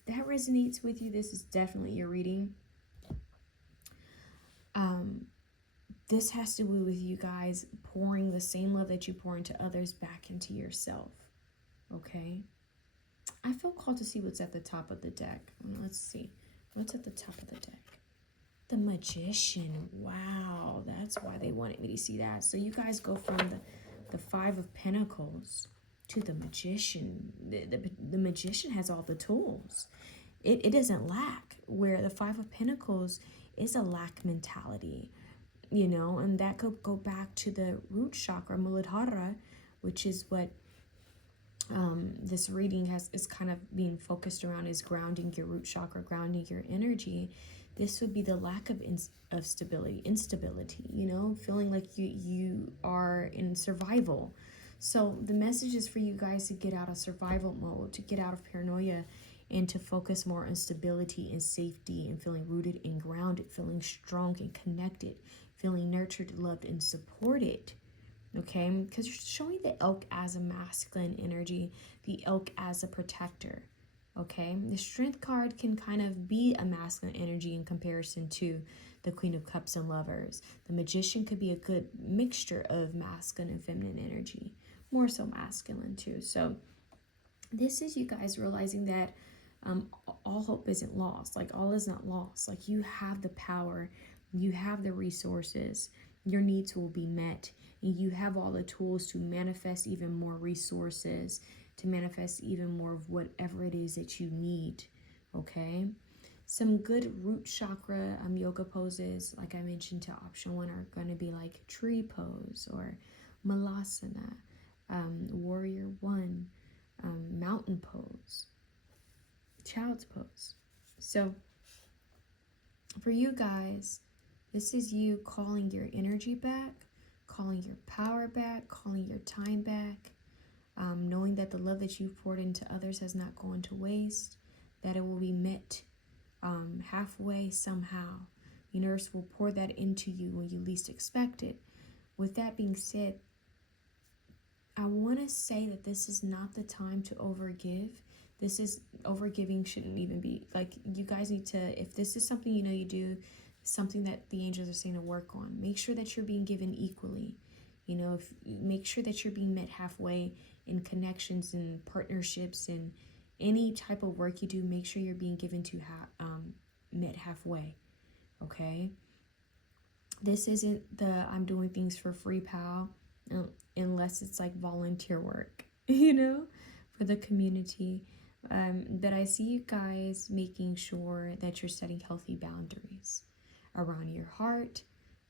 if that resonates with you, this is definitely your reading. This has to do with you guys pouring the same love that you pour into others back into yourself. Okay? I feel called to see what's at the top of the deck. Let's see. What's at the top of the deck? The Magician. Wow. That's why they wanted me to see that. So you guys go from the Five of Pentacles to the Magician. The Magician has all the tools. It doesn't lack, where the Five of Pentacles is a lack mentality, and that could go back to the root chakra, Muladhara, which is what this reading is kind of being focused around, is grounding your root chakra, grounding your energy. This would be the lack of stability, instability, feeling like you are in survival. So the message is for you guys to get out of survival mode, to get out of paranoia, and to focus more on stability and safety and feeling rooted and grounded, feeling strong and connected, feeling nurtured, loved, and supported. Okay, because you're showing the elk as a masculine energy, the elk as a protector. Okay, the Strength card can kind of be a masculine energy in comparison to the Queen of Cups and Lovers. The Magician could be a good mixture of masculine and feminine energy, more so masculine too. So this is you guys realizing that all hope isn't lost. Like, all is not lost. Like, you have the power, you have the resources, your needs will be met, and you have all the tools to manifest even more resources, to manifest even more of whatever it is that you need. Okay, some good root chakra yoga poses, like I mentioned, to option 1 are going to be like tree pose or malasana, warrior 1, mountain pose, child's pose. So for you guys, this is you calling your energy back, calling your power back, calling your time back, knowing that the love that you've poured into others has not gone to waste, that it will be met halfway somehow. Universe will pour that into you when you least expect it. With that being said, I want to say that this is not the time to overgive. This is, overgiving shouldn't even be, like, you guys need to, if this is something you do, something that the angels are saying to work on, make sure that you're being given equally. Make sure that you're being met halfway in connections and partnerships and any type of work you do. Make sure you're being given to met halfway. Okay, this isn't the I'm doing things for free pal, unless it's like volunteer work, for the community. But I see you guys making sure that you're setting healthy boundaries around your heart,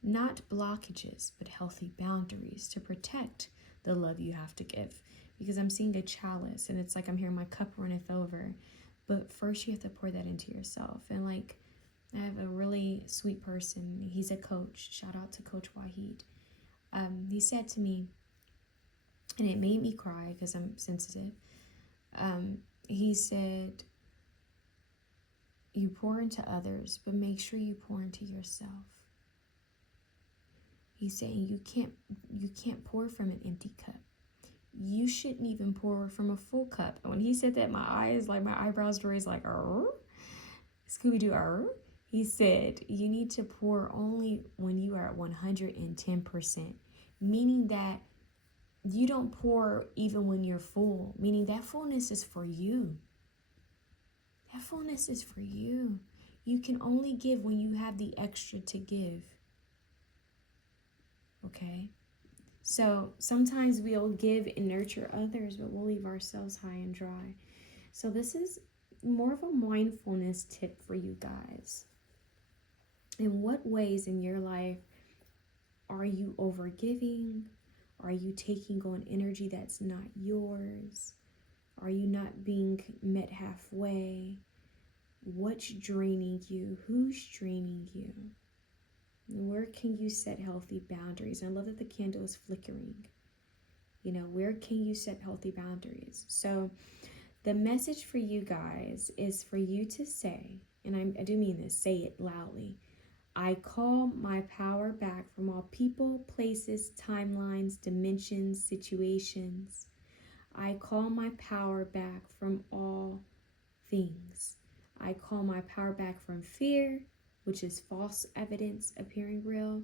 not blockages, but healthy boundaries to protect the love you have to give. Because I'm seeing a chalice, and it's like I'm hearing my cup runneth over. But first you have to pour that into yourself. And like, I have a really sweet person. He's a coach. Shout out to Coach Wahid. He said to me, and it made me cry because I'm sensitive. He said, you pour into others, but make sure you pour into yourself. He's saying you can't pour from an empty cup. You shouldn't even pour from a full cup. And when he said that, my eyebrows were raised like, Scooby-Doo, He said, you need to pour only when you are at 110%, meaning that you don't pour even when you're full, meaning that fullness is for you. That fullness is for you. You can only give when you have the extra to give. Okay? So sometimes we'll give and nurture others, but we'll leave ourselves high and dry. So this is more of a mindfulness tip for you guys. In what ways in your life are you overgiving? Are you taking on energy that's not yours? Are you not being met halfway? What's draining you? Who's draining you? Where can you set healthy boundaries? I love that the candle is flickering. Where can you set healthy boundaries? So the message for you guys is for you to say, and I do mean this, say it loudly. I call my power back from all people, places, timelines, dimensions, situations. I call my power back from all things. I call my power back from fear, which is false evidence appearing real.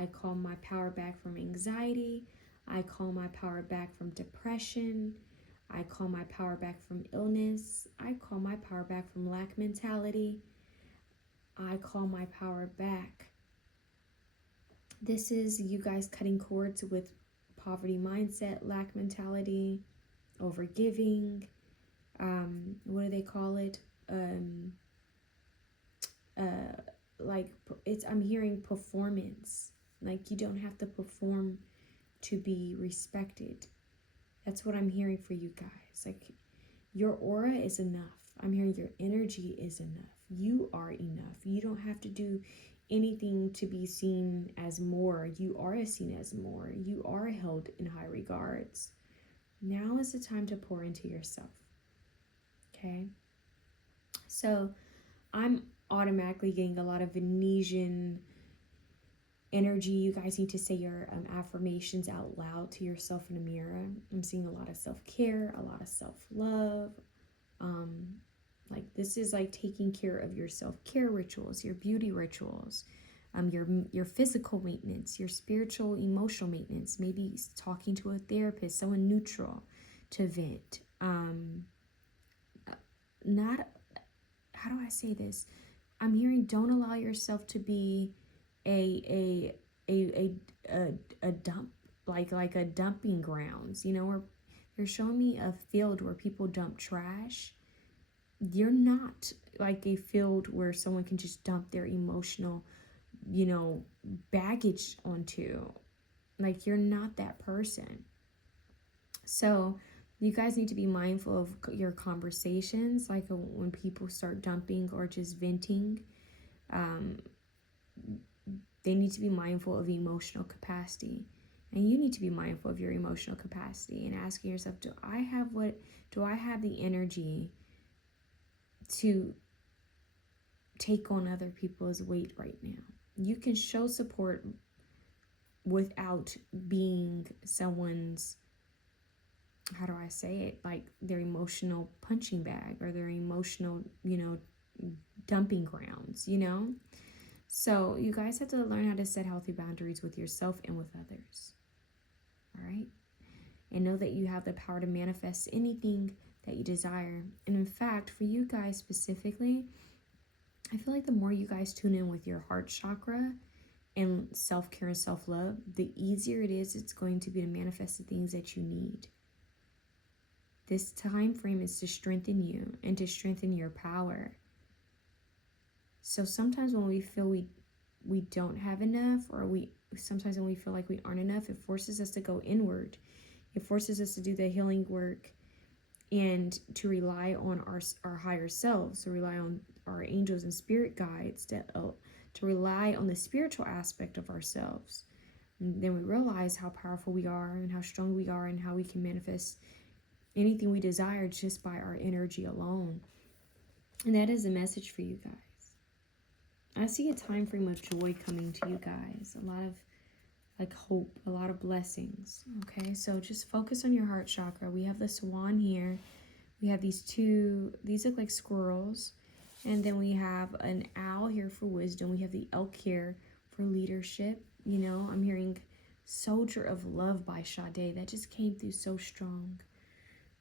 I call my power back from anxiety. I call my power back from depression. I call my power back from illness. I call my power back from lack mentality. I call my power back. This is you guys cutting cords with poverty mindset, lack mentality, overgiving. What do they call it? I'm hearing performance. Like you don't have to perform to be respected. That's what I'm hearing for you guys. Like your aura is enough. I'm hearing your energy is enough. You are enough. You don't have to do anything to be seen as more. You are seen as more. You are held in high regards. Now is the time to pour into yourself. Okay? So I'm automatically getting a lot of Venetian energy. You guys need to say your affirmations out loud to yourself in a mirror. I'm seeing a lot of self-care, a lot of self-love. This is like taking care of your self-care rituals, your beauty rituals, your physical maintenance, your spiritual, emotional maintenance, maybe talking to a therapist, someone neutral to vent. How do I say this? I'm hearing don't allow yourself to be a dump, like a dumping grounds, where they're showing me a field where people dump trash. You're not like a field where someone can just dump their emotional, baggage onto. Like you're not that person. So you guys need to be mindful of your conversations, like when people start dumping or just venting. They need to be mindful of emotional capacity. And you need to be mindful of your emotional capacity and asking yourself, do I have the energy to take on other people's weight right now? You can show support without being someone's, how do I say it, like their emotional punching bag or their emotional, dumping grounds, So you guys have to learn how to set healthy boundaries with yourself and with others. All right? And know that you have the power to manifest anything that you desire. And in fact, for you guys specifically, I feel like the more you guys tune in with your heart chakra and self-care and self-love, the easier it's going to be to manifest the things that you need. This time frame is to strengthen you and to strengthen your power. So sometimes when we feel we don't have enough, or sometimes when we feel like we aren't enough, it forces us to go inward. It forces us to do the healing work and to rely on our higher selves, to rely on our angels and spirit guides, to rely on the spiritual aspect of ourselves. And then we realize how powerful we are and how strong we are and how we can manifest anything we desire just by our energy alone. And that is a message for you guys. I see a time frame of joy coming to you guys. A lot of like hope, a lot of blessings. Okay, so just focus on your heart chakra. We have the swan here. We have these look like squirrels. And then we have an owl here for wisdom. We have the elk here for leadership. You know, I'm hearing Soldier of Love by Sade. That just came through so strong.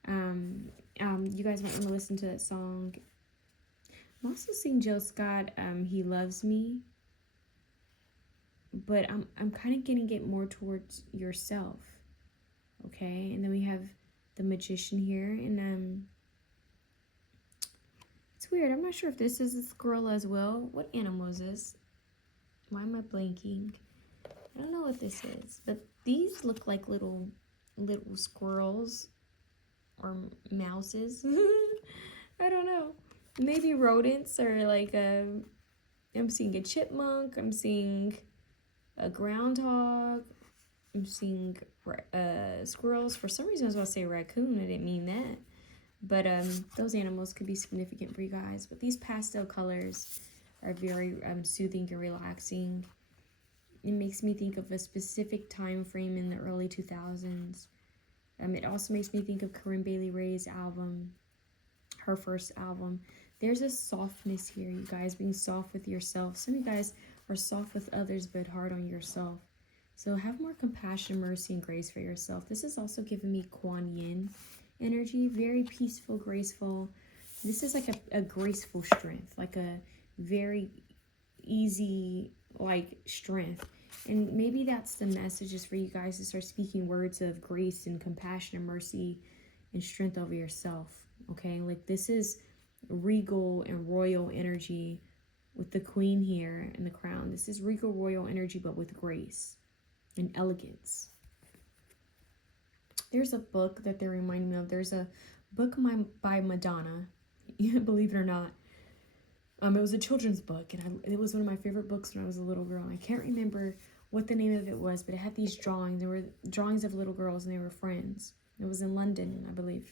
You guys might want to listen to that song. I'm also seeing Jill Scott, He Loves Me. But I'm kind of getting it more towards yourself. Okay? And then we have the Magician here. And it's weird. I'm not sure if this is a squirrel as well. What animal is this? Why am I blanking? I don't know what this is. But these look like little squirrels or mouses. I don't know. Maybe rodents, or like I'm seeing a chipmunk. I'm seeing a groundhog. I'm seeing squirrels. For some reason I was about to say raccoon. I didn't mean that. But those animals could be significant for you guys. But these pastel colors are very soothing and relaxing. It makes me think of a specific time frame in the early 2000s. It also makes me think of Corinne Bailey Rae's album, her first album. There's a softness here, you guys, being soft with yourself. Some of you guys are soft with others, but hard on yourself. So have more compassion, mercy, and grace for yourself. This is also giving me Kuan Yin energy, very peaceful, graceful. This is like a graceful strength, like a very easy, like, strength. And maybe that's the message, is for you guys to start speaking words of grace and compassion and mercy and strength over yourself. Okay, like this is regal and royal energy with the queen here and the crown. This is regal royal energy, but with grace and elegance. There's a book that they're reminding me of. There's a book by Madonna, believe it or not. It was a children's book, and it was one of my favorite books when I was a little girl. And I can't remember what the name of it was, but it had these drawings. There were drawings of little girls, and they were friends. It was in London, I believe.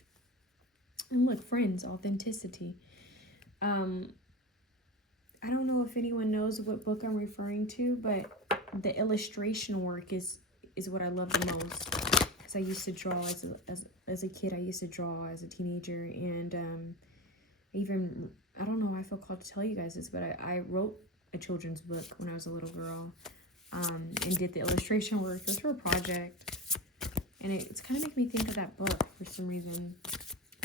And look, friends, authenticity. I don't know if anyone knows what book I'm referring to, but the illustration work is what I love the most. Because I used to draw as a kid. I used to draw as a teenager, and I don't know, I feel called to tell you guys this, but I wrote a children's book when I was a little girl, and did the illustration work. It was for a project, and it's kind of making me think of that book for some reason.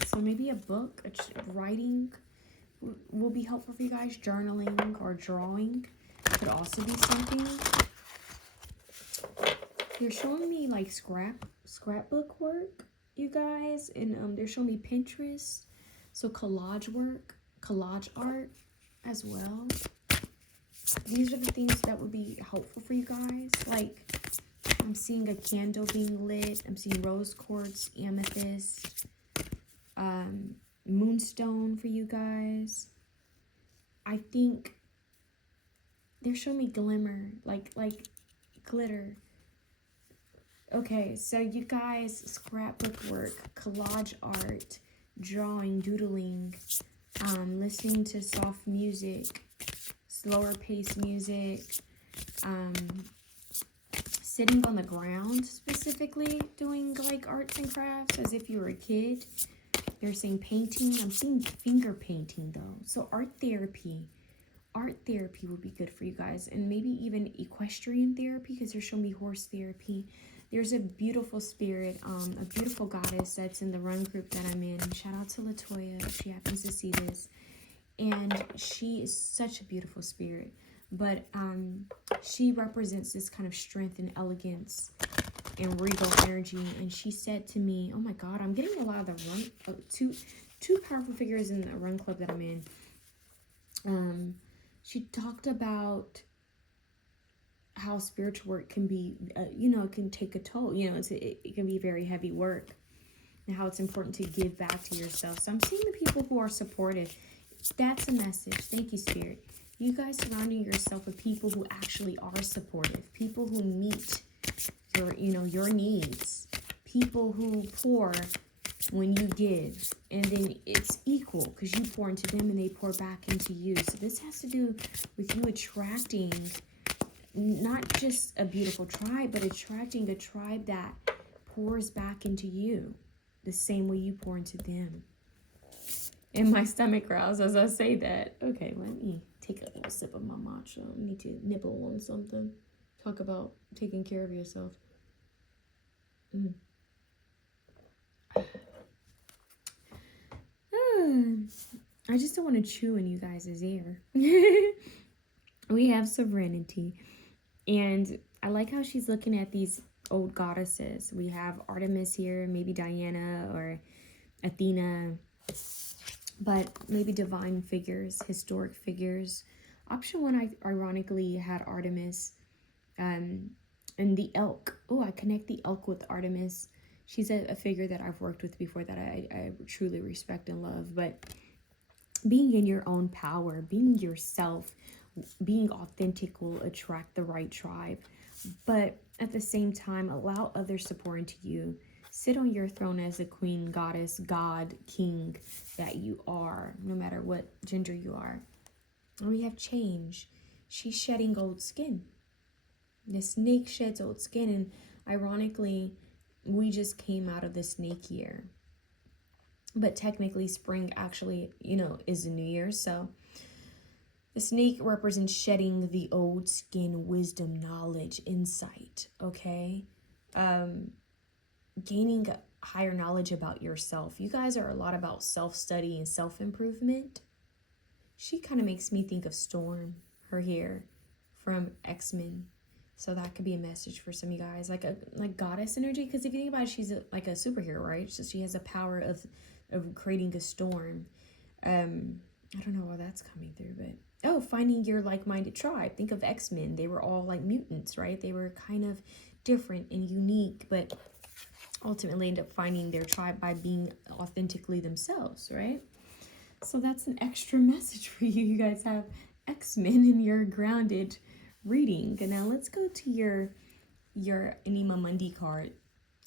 So maybe a book, writing will be helpful for you guys. Journaling or drawing could also be something. They're showing me like scrapbook work, you guys, and they're showing me Pinterest, so collage work, collage art as well. These are the things that would be helpful for you guys. Like, I'm seeing a candle being lit. I'm seeing rose quartz, amethyst, moonstone for you guys. I think they're showing me glimmer, like glitter. Okay, so you guys, scrapbook work, collage art, drawing, doodling, listening to soft music, slower paced music, sitting on the ground, specifically doing like arts and crafts as if you were a kid. They're saying painting. I'm seeing finger painting though. So art therapy would be good for you guys, and maybe even equestrian therapy, because they're showing me horse therapy. There's a beautiful spirit, a beautiful goddess that's in the run group that I'm in. Shout out to Latoya if she happens to see this. And she is such a beautiful spirit. But she represents this kind of strength and elegance and regal energy. And she said to me, oh my God, I'm getting a lot of the run, two powerful figures in the run club that I'm in. She talked about how spiritual work can be, it can take a toll. It can be very heavy work. and how it's important to give back to yourself. So I'm seeing the people who are supportive. That's a message. Thank you, Spirit. You guys surrounding yourself with people who actually are supportive, people who meet your, your needs, people who pour when you give, and then it's equal because you pour into them and they pour back into you. So this has to do with you attracting not just a beautiful tribe, but attracting a tribe that pours back into you the same way you pour into them. And my stomach growls as I say that. Okay, let me take a little sip of my matcha. I need to nibble on something. Talk about taking care of yourself. I just don't want to chew in you guys' ear. We have Serenity. And I like how she's looking at these old goddesses. We have Artemis here, maybe Diana or Athena, but maybe divine figures, historic figures. Option 1, I ironically had Artemis and the elk. Oh, I connect the elk with Artemis. She's a figure that I've worked with before that I truly respect and love. But being in your own power, being yourself, being authentic will attract the right tribe. But at the same time, allow others to pour into you. Sit on your throne as a queen, goddess, god, king that you are, no matter what gender you are. And we have change. She's shedding old skin. The snake sheds old skin, and ironically, we just came out of the snake year. But technically, spring actually, is a new year. So the snake represents shedding the old skin, wisdom, knowledge, insight, okay? Gaining higher knowledge about yourself. You guys are a lot about self-study and self-improvement. She kind of makes me think of Storm, her hair from X-Men. So that could be a message for some of you guys, like goddess energy. Because if you think about it, she's like a superhero, right? So she has a power of creating a storm. I don't know why that's coming through, but finding your like-minded tribe. Think of X-Men. They were all like mutants, right? They were kind of different and unique, but ultimately end up finding their tribe by being authentically themselves, right? So that's an extra message for you. You guys have X-Men in your grounded reading. And now let's go to your Anima Mundi card.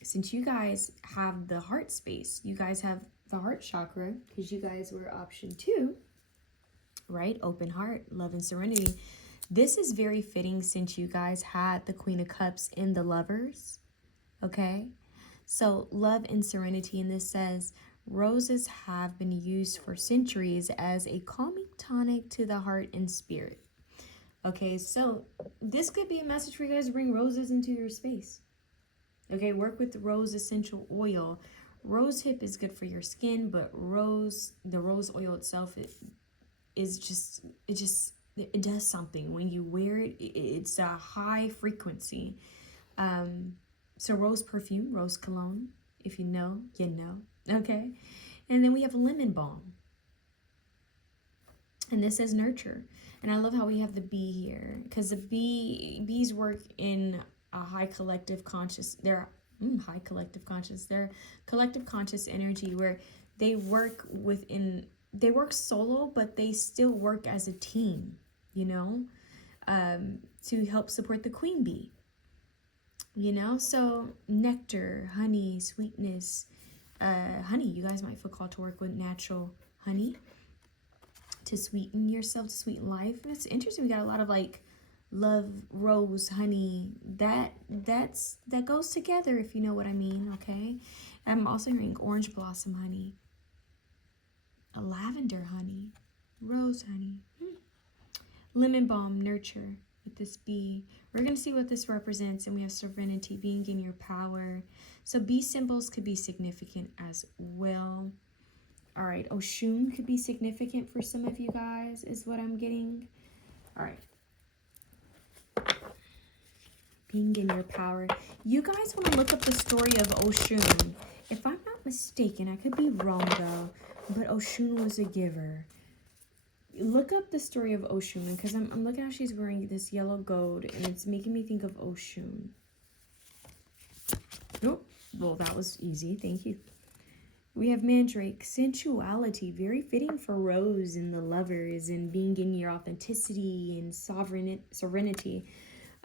Since you guys have the heart space, you guys have the heart chakra, because you guys were option 2, right? Open heart, love and serenity. This is very fitting since you guys had the Queen of Cups in the Lovers, okay? So love and serenity, and this says, roses have been used for centuries as a calming tonic to the heart and spirit. Okay, so this could be a message for you guys to bring roses into your space. Okay, work with rose essential oil. Rose hip is good for your skin, but the rose oil itself, it does something. When you wear it, it's a high frequency. So rose perfume, rose cologne, if you know, you know. Okay, and then we have lemon balm. And this says nurture. And I love how we have the bee here, because the bees work in a high collective conscious. They're high collective conscious. They're collective conscious energy where they work solo, but they still work as a team, to help support the queen bee. So nectar, honey, sweetness, honey. You guys might feel called to work with natural honey to sweeten yourself, to sweeten life. And it's interesting. We got a lot of like love, rose, honey. That goes together, if you know what I mean. Okay. I'm also hearing orange blossom honey, a lavender honey, rose honey, lemon balm, nurture. With this bee, we're going to see what this represents, and we have serenity, being in your power. So bee symbols could be significant as well. All right, Oshun could be significant for some of you guys, is what I'm getting. All right, being in your power. You guys want to look up the story of Oshun. If I'm not mistaken, I could be wrong though, but Oshun was a giver. Look up the story of Oshun, because I'm looking how she's wearing this yellow gold, and it's making me think of Oshun. Oh, well, that was easy. Thank you. We have Mandrake, sensuality, very fitting for Rose and the lovers and being in your authenticity and serenity.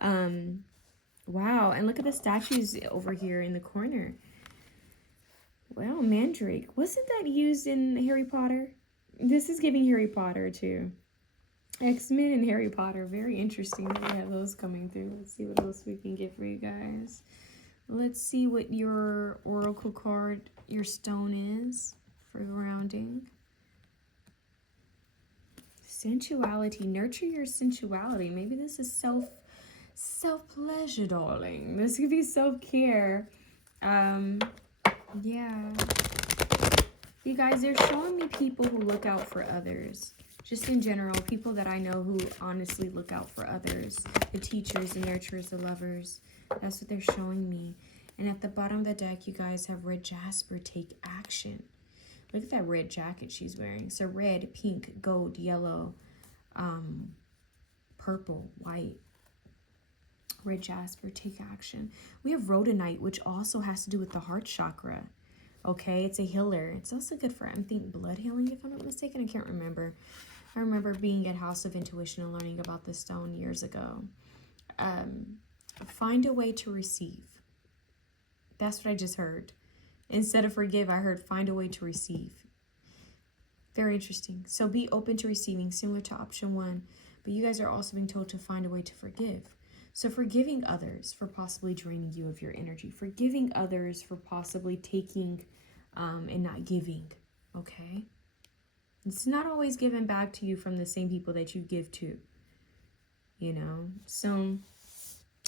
Wow, and look at the statues over here in the corner. Wow, Mandrake. Wasn't that used in Harry Potter? This is giving Harry Potter too. X-Men and Harry Potter. Very interesting that we have those coming through. Let's see what else we can get for you guys. Let's see what your oracle card, your stone is for grounding. Sensuality. Nurture your sensuality. Maybe this is self-pleasure, darling. This could be self-care. Yeah. You guys, they're showing me people who look out for others. Just in general, people that I know who honestly look out for others. The teachers, the nurturers, the lovers. That's what they're showing me. And at the bottom of the deck, you guys have red jasper, take action. Look at that red jacket she's wearing. So red, pink, gold, yellow, purple, white. Red jasper, take action. We have rhodonite, which also has to do with the heart chakra. Okay, it's a healer. It's also good for, I think, blood healing, if I'm not mistaken. I can't remember. I remember being at House of Intuition and learning about this stone years ago. Find a way to receive. That's what I just heard. Instead of forgive, I heard find a way to receive. Very interesting. So be open to receiving, similar to option 1. But you guys are also being told to find a way to forgive. So forgiving others for possibly draining you of your energy. Forgiving others for possibly taking and not giving. Okay? It's not always given back to you from the same people that you give to. You know? So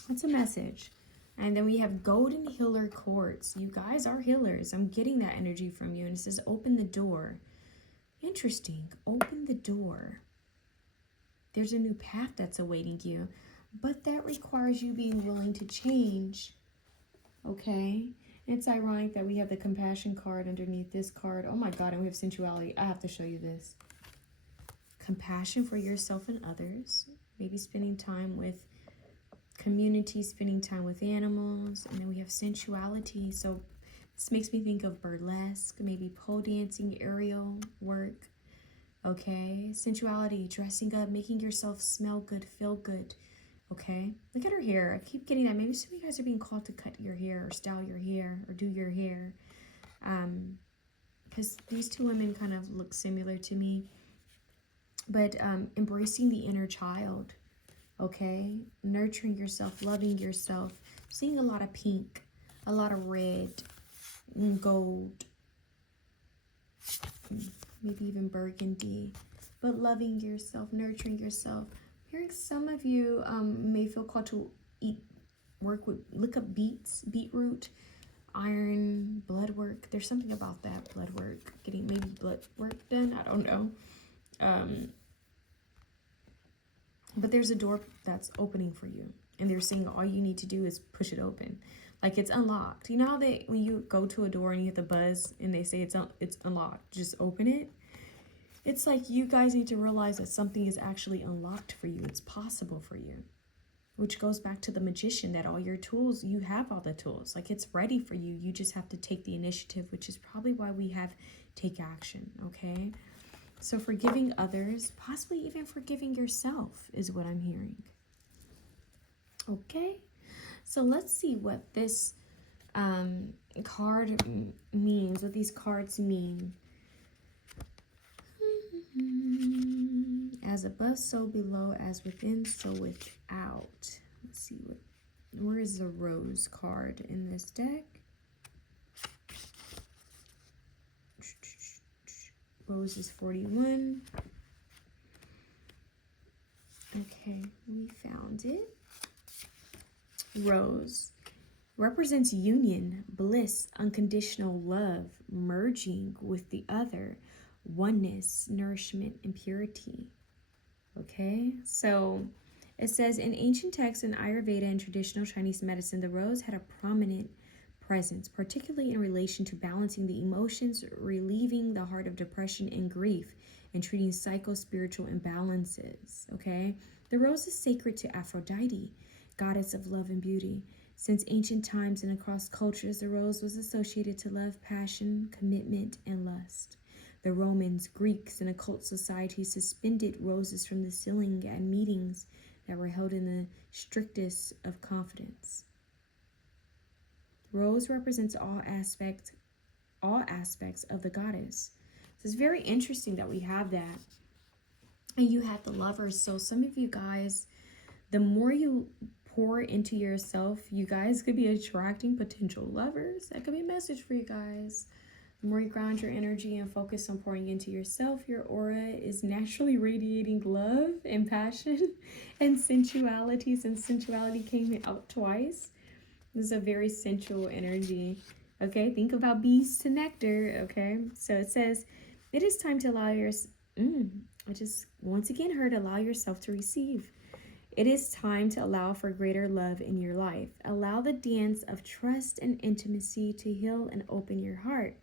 that's a message. And then we have golden healer quartz. You guys are healers. I'm getting that energy from you. And it says open the door. Interesting. Open the door. There's a new path that's awaiting you. But that requires you being willing to change. Okay? It's ironic that we have the compassion card underneath this card. Oh my God, and we have sensuality. I have to show you this. Compassion for yourself and others. Maybe spending time with community, spending time with animals. And then we have sensuality. So this makes me think of burlesque, maybe pole dancing, aerial work. Okay? Sensuality, dressing up, making yourself smell good, feel good. Okay, look at her hair. I keep getting that. Maybe some of you guys are being called to cut your hair or style your hair or do your hair. Because these two women kind of look similar to me. But embracing the inner child. Okay, nurturing yourself, loving yourself. Seeing a lot of pink, a lot of red, gold, maybe even burgundy. But loving yourself, nurturing yourself. Hearing some of you may feel called to look up beetroot, iron, blood work. There's something about that blood work, getting maybe blood work done. I don't know. But there's a door that's opening for you. And they're saying all you need to do is push it open. Like it's unlocked. You know how when you go to a door and you hit the buzz and they say it's unlocked, just open it? It's like you guys need to realize that something is actually unlocked for you. It's possible for you. Which goes back to the magician, that all your tools, you have all the tools. Like it's ready for you. You just have to take the initiative, which is probably why we have take action, okay? So forgiving others, possibly even forgiving yourself is what I'm hearing. Okay? So let's see what this card means, what these cards mean. As above, so below, as within, so without. Let's see where is the rose card in this deck? Rose is 41. Okay, we found it. Rose represents union, bliss, unconditional love, merging with the other, oneness, nourishment, and purity. Okay, so it says in ancient texts in Ayurveda and traditional Chinese medicine, the rose had a prominent presence, particularly in relation to balancing the emotions, relieving the heart of depression and grief, and treating psycho-spiritual imbalances. Okay, the rose is sacred to Aphrodite, goddess of love and beauty. Since ancient times and across cultures, the rose was associated to love, passion, commitment, and lust. The Romans, Greeks, and occult societies suspended roses from the ceiling at meetings that were held in the strictest of confidence. Rose represents all aspects of the goddess. So it's very interesting that we have that. And you have the Lovers. So some of you guys, the more you pour into yourself, you guys could be attracting potential lovers. That could be a message for you guys. The more you ground your energy and focus on pouring into yourself, your aura is naturally radiating love and passion and sensuality. Since sensuality came out twice, this is a very sensual energy. Okay, think about bees to nectar. Okay, so it says, it is time to allow I just once again heard allow yourself to receive. It is time to allow for greater love in your life. Allow the dance of trust and intimacy to heal and open your heart.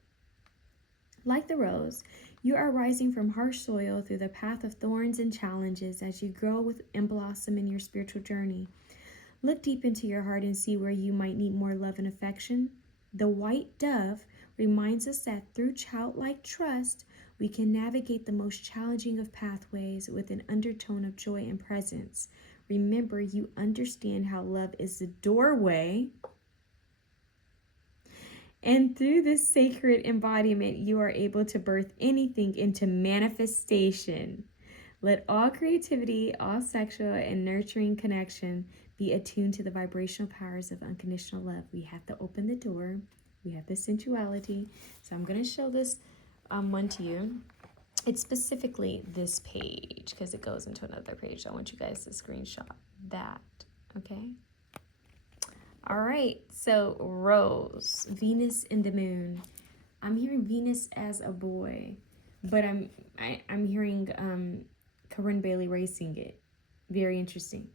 Like the rose, you are rising from harsh soil through the path of thorns and challenges as you grow and blossom in your spiritual journey. Look deep into your heart and see where you might need more love and affection. The white dove reminds us that through childlike trust, we can navigate the most challenging of pathways with an undertone of joy and presence. Remember, you understand how love is the doorway. And through this sacred embodiment, you are able to birth anything into manifestation. Let all creativity, all sexual and nurturing connection be attuned to the vibrational powers of unconditional love. We have to open the door. We have the sensuality. So I'm going to show this one to you. It's specifically this page because it goes into another page. I want you guys to screenshot that. Okay. All right. So Rose, Venus and the Moon. I'm hearing Venus as a boy, but I'm hearing Corinne Bailey Ray sing it. Very interesting.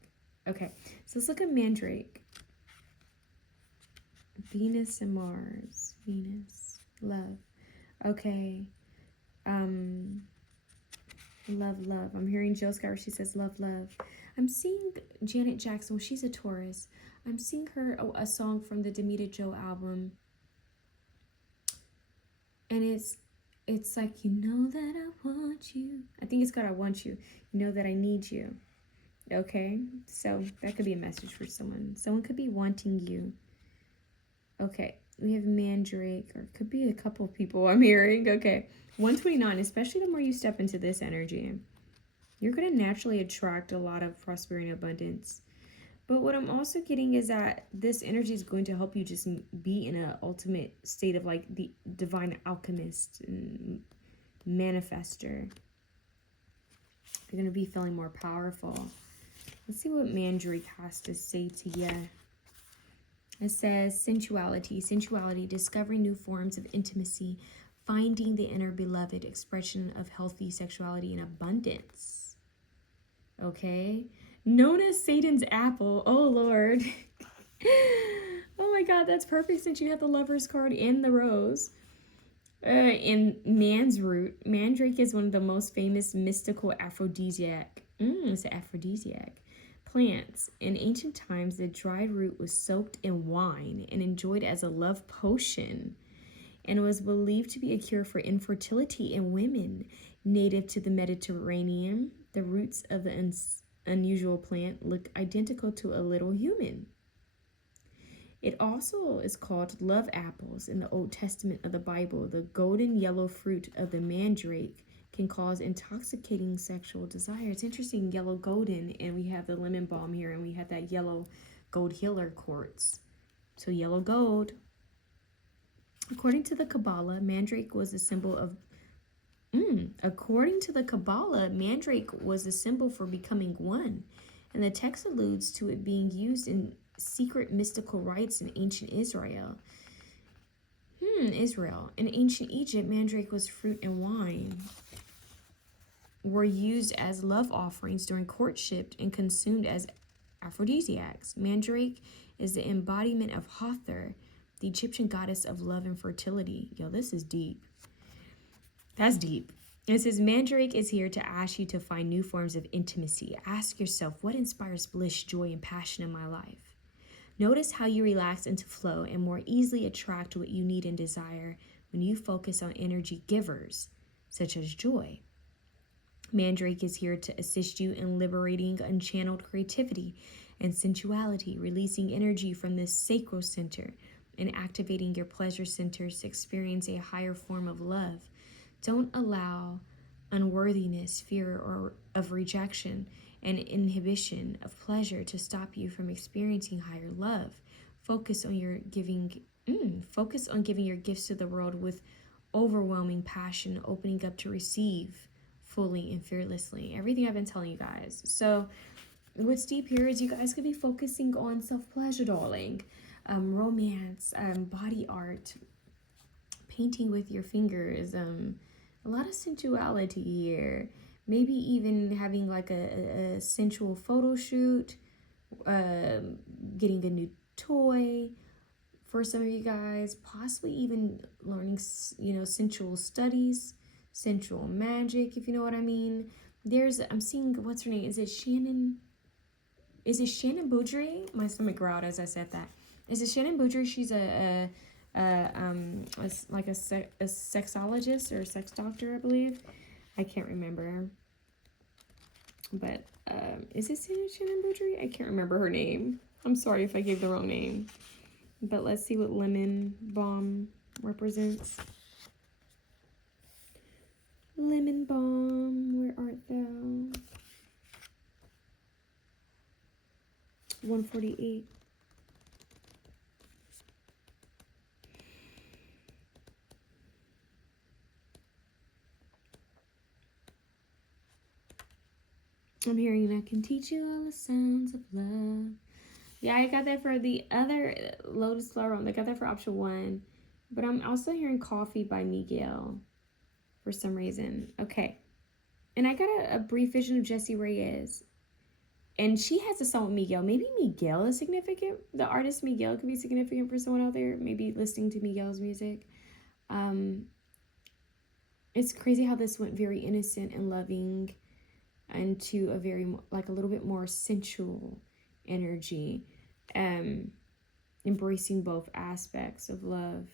Okay. So let's look at Mandrake. Venus and Mars. Venus. Love. Okay. Love. I'm hearing Jill Scott. She says love. I'm seeing Janet Jackson. Well, she's a Taurus. I'm seeing her a song from the Demita Joe album. And it's like, you know that I want you. I think it's got I want you. You know that I need you. Okay? So that could be a message for someone. Someone could be wanting you. Okay. We have Mandrake, or it could be a couple of people I'm hearing. Okay. 129, especially the more you step into this energy, you're going to naturally attract a lot of prosperity and abundance. But what I'm also getting is that this energy is going to help you just be in an ultimate state of like the divine alchemist and manifester. You're going to be feeling more powerful. Let's see what Mandrake has to say to you. It says sensuality, discovering new forms of intimacy, finding the inner beloved, expression of healthy sexuality and abundance. Okay? Known as Satan's apple. Oh, Lord. Oh, my God. That's perfect since you have the Lover's card and the Rose. In man's root, Mandrake is one of the most famous mystical aphrodisiac. It's an aphrodisiac. Plants. In ancient times, the dried root was soaked in wine and enjoyed as a love potion, and was believed to be a cure for infertility in women. Native to the Mediterranean, the roots of the unusual plant look identical to a little human. It also is called love apples in the Old Testament of the Bible. The golden yellow fruit of the mandrake can cause intoxicating sexual desire. It's interesting, yellow golden, and we have the lemon balm here, and we have that yellow gold healer quartz. So yellow gold. According to the Kabbalah, mandrake was a symbol of according to the Kabbalah, mandrake was a symbol for becoming one, and the text alludes to it being used in secret mystical rites in ancient Israel. Israel. In ancient Egypt, mandrake was fruit and wine were used as love offerings during courtship and consumed as aphrodisiacs. Mandrake is the embodiment of Hathor, the Egyptian goddess of love and fertility. Yo, this is deep. That's deep. It says, Mandrake is here to ask you to find new forms of intimacy. Ask yourself, what inspires bliss, joy, and passion in my life? Notice how you relax into flow and more easily attract what you need and desire when you focus on energy givers, such as joy. Mandrake is here to assist you in liberating unchanneled creativity and sensuality, releasing energy from the sacral center and activating your pleasure centers to experience a higher form of love. Don't allow unworthiness, fear, or of rejection and inhibition of pleasure to stop you from experiencing higher love. Focus on giving your gifts to the world with overwhelming passion, opening up to receive fully and fearlessly. Everything I've been telling you guys. So what's deep here is you guys could be focusing on self-pleasure, darling, romance, body art, painting with your fingers, a lot of sensuality here. Maybe even having like a sensual photo shoot, getting a new toy for some of you guys, possibly even learning, sensual studies, sensual magic, if you know what I mean. I'm seeing, what's her name? Is it Shannon Boudry? My stomach growled as I said that. Is it Shannon Boudry? She's a sexologist or a sex doctor, I believe. I can't remember. But is it Shannon Boudry? I can't remember her name. I'm sorry if I gave the wrong name. But let's see what lemon balm represents. Lemon balm, where art thou? 148. I'm hearing I can teach you all the sounds of love. Yeah, I got that for the other Lotus Flower. I got that for option 1. But I'm also hearing Coffee by Miguel for some reason. Okay. And I got a brief vision of Jessie Reyes. And she has a song with Miguel. Maybe Miguel is significant. The artist Miguel could be significant for someone out there. Maybe listening to Miguel's music. It's crazy how this went very innocent and loving into a very, like, a little bit more sensual energy. Embracing both aspects of love,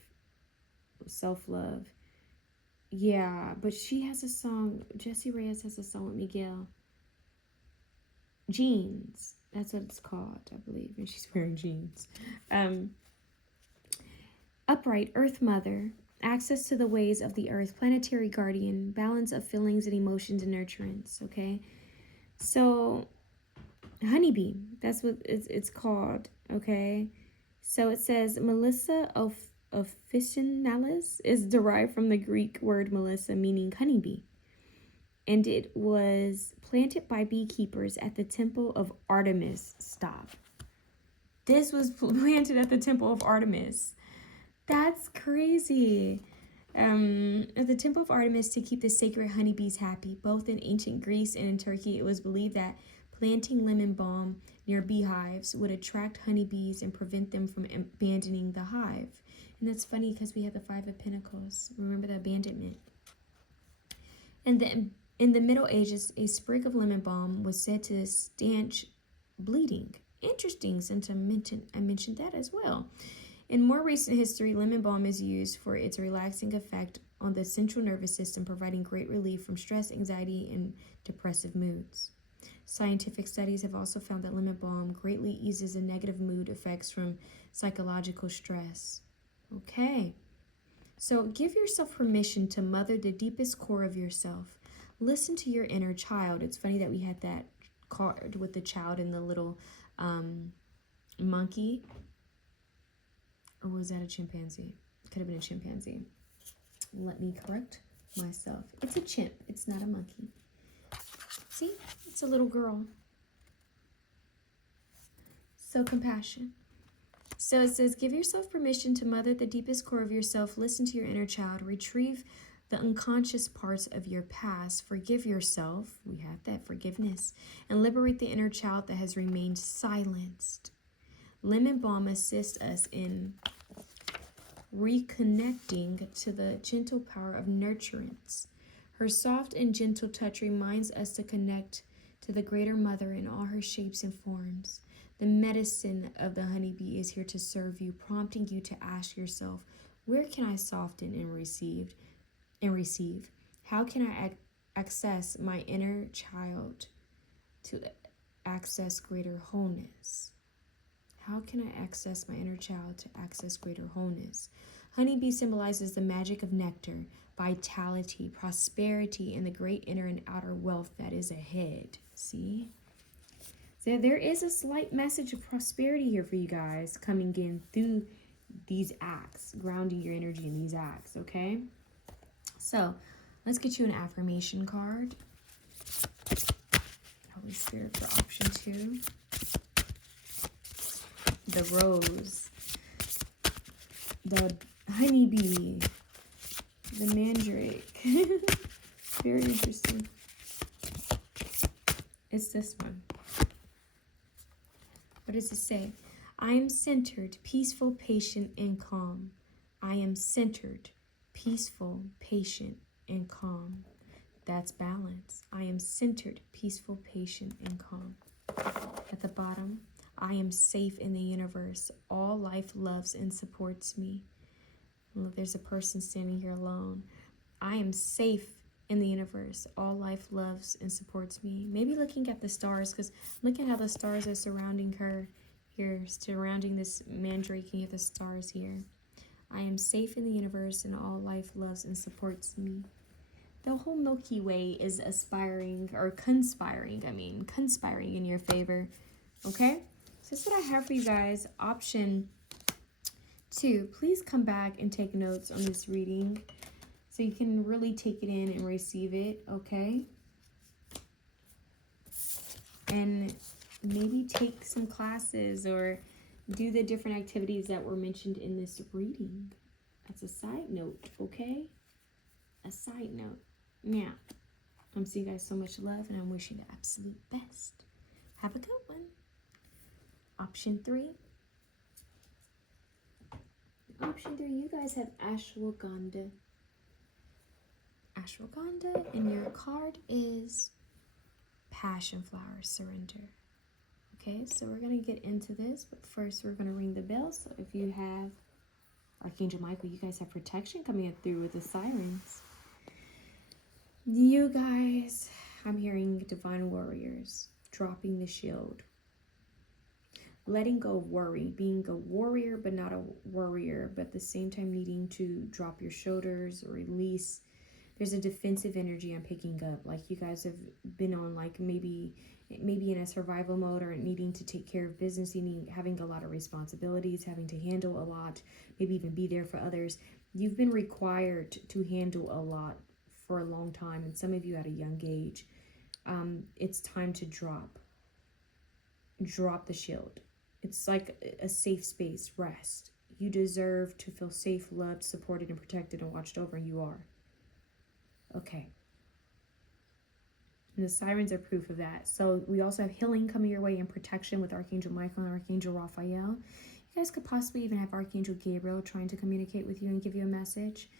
self-love. Yeah, but she has a song, Jessie Reyes has a song with Miguel. Jeans, that's what it's called, I believe, and she's wearing jeans. Upright Earth Mother, access to the ways of the earth, planetary guardian, balance of feelings and emotions and nurturance. Okay, so honeybee, that's what it's called. Okay, so it says Melissa officinalis is derived from the Greek word Melissa, meaning honeybee, and it was planted by beekeepers at the temple of Artemis. Stop. This was planted at the temple of Artemis. That's crazy. At the temple of Artemis to keep the sacred honeybees happy. Both in ancient Greece and in Turkey, it was believed that planting lemon balm near beehives would attract honeybees and prevent them from abandoning the hive. And that's funny because we have the 5 of Pentacles. Remember the abandonment. And in the Middle Ages, a sprig of lemon balm was said to stanch bleeding. Interesting, since I mentioned that as well. In more recent history, lemon balm is used for its relaxing effect on the central nervous system, providing great relief from stress, anxiety, and depressive moods. Scientific studies have also found that lemon balm greatly eases the negative mood effects from psychological stress. Okay, so give yourself permission to mother the deepest core of yourself. Listen to your inner child. It's funny that we had that card with the child and the little monkey. Or was that a chimpanzee? Could have been a chimpanzee. Let me correct myself. It's a chimp. It's not a monkey. See? It's a little girl. So compassion. So it says, give yourself permission to mother the deepest core of yourself. Listen to your inner child. Retrieve the unconscious parts of your past. Forgive yourself. We have that forgiveness. And liberate the inner child that has remained silenced. Lemon balm assists us in reconnecting to the gentle power of nurturance. Her soft and gentle touch reminds us to connect to the greater mother in all her shapes and forms. The medicine of the honeybee is here to serve you, prompting you to ask yourself, where can I soften and receive? How can I access my inner child to access greater wholeness? How can I access my inner child to access greater wholeness? Honeybee symbolizes the magic of nectar, vitality, prosperity, and the great inner and outer wealth that is ahead. See? So there is a slight message of prosperity here for you guys coming in through these acts, grounding your energy in these acts, okay? So let's get you an affirmation card. Holy Spirit for option 2. The rose, the honeybee, the mandrake. Very interesting. It's this one. What does it say? I am centered, peaceful, patient, and calm. I am centered, peaceful, patient, and calm. That's balance. I am centered, peaceful, patient, and calm. At the bottom, I am safe in the universe. All life loves and supports me. Look, there's a person standing here alone. I am safe in the universe. All life loves and supports me. Maybe looking at the stars, because look at how the stars are surrounding her here, surrounding this mandrake. You have the stars here. I am safe in the universe, and all life loves and supports me. The whole Milky Way is conspiring in your favor. Okay? So that's what I have for you guys. Option 2, please come back and take notes on this reading so you can really take it in and receive it, okay? And maybe take some classes or do the different activities that were mentioned in this reading. That's a side note, okay? A side note. Now, I'm sending you guys so much love, and I'm wishing the absolute best. Have a good one. Option 3. Option 3, you guys have ashwagandha. Ashwagandha, and your card is passion flower, surrender. Okay, so we're going to get into this, but first we're going to ring the bell. So if you have Archangel Michael, you guys have protection coming up through with the sirens. You guys, I'm hearing divine warriors dropping the shield. Letting go of worry, being a warrior but not a worrier, but at the same time needing to drop your shoulders or release. There's a defensive energy I'm picking up, like you guys have been on, like maybe in a survival mode or needing to take care of business, having a lot of responsibilities, having to handle a lot, maybe even be there for others. You've been required to handle a lot for a long time, and some of you at a young age. It's time to drop the shield. It's like a safe space, rest. You deserve to feel safe, loved, supported, and protected, and watched over, and you are. Okay. And the sirens are proof of that. So we also have healing coming your way and protection with Archangel Michael and Archangel Raphael. You guys could possibly even have Archangel Gabriel trying to communicate with you and give you a message.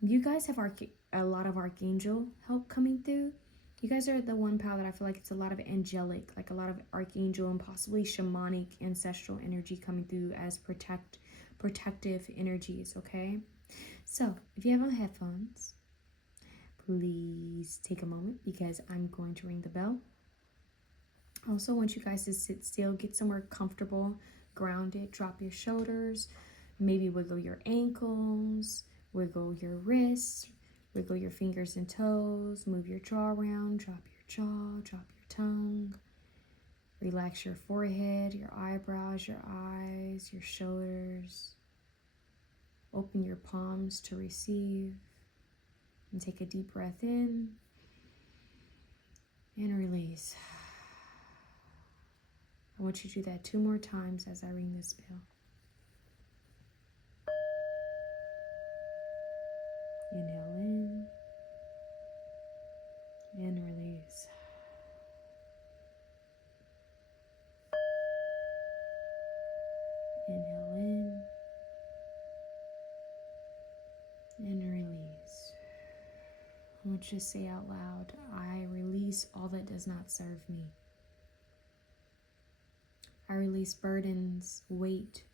You guys have a lot of Archangel help coming through. You guys are the one pal that I feel like it's a lot of angelic, like a lot of Archangel and possibly shamanic ancestral energy coming through as protective energies, okay? So if you have on headphones, please take a moment because I'm going to ring the bell. I also want you guys to sit still, get somewhere comfortable, grounded, drop your shoulders, maybe wiggle your ankles, wiggle your wrists, wiggle your fingers and toes, move your jaw around, drop your jaw, drop your tongue, relax your forehead, your eyebrows, your eyes, your shoulders. Open your palms to receive. And take a deep breath in and release. I want you to do that 2 more times as I ring this bell. Inhale in and release. Inhale in and release. I want you to say out loud, I release all that does not serve me. I release burdens, weight,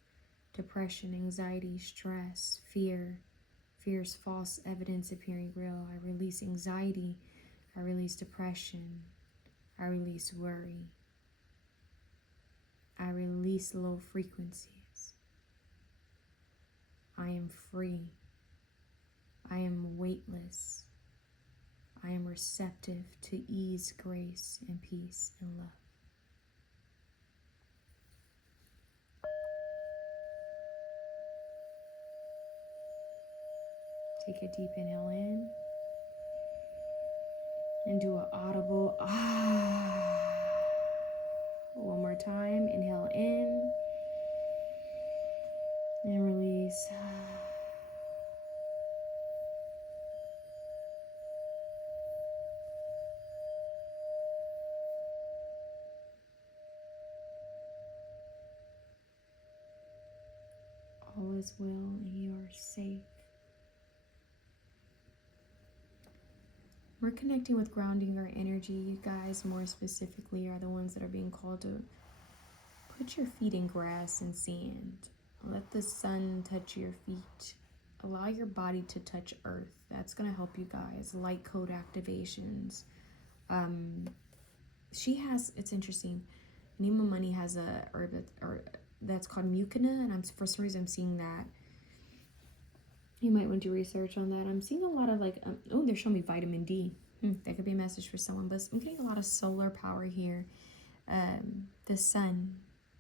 depression, anxiety, stress, fear, fear's false evidence appearing real. I release anxiety. I release depression. I release worry. I release low frequencies. I am free. I am weightless. I am receptive to ease, grace, and peace and love. Take a deep inhale in and do an audible ah. One more time. Inhale in and release. All is well and you are safe. We're connecting with grounding our energy. You guys more specifically are the ones that are being called to put your feet in grass and sand. Let the sun touch your feet. Allow your body to touch earth. That's going to help you guys. Light code activations. She has, it's interesting, Anima Mundi has a herb that's called mucuna, and for some reason I'm seeing that. You might want to do research on that. I'm seeing a lot of like, oh, they're showing me vitamin D. That could be a message for someone, but I'm getting a lot of solar power here. The sun.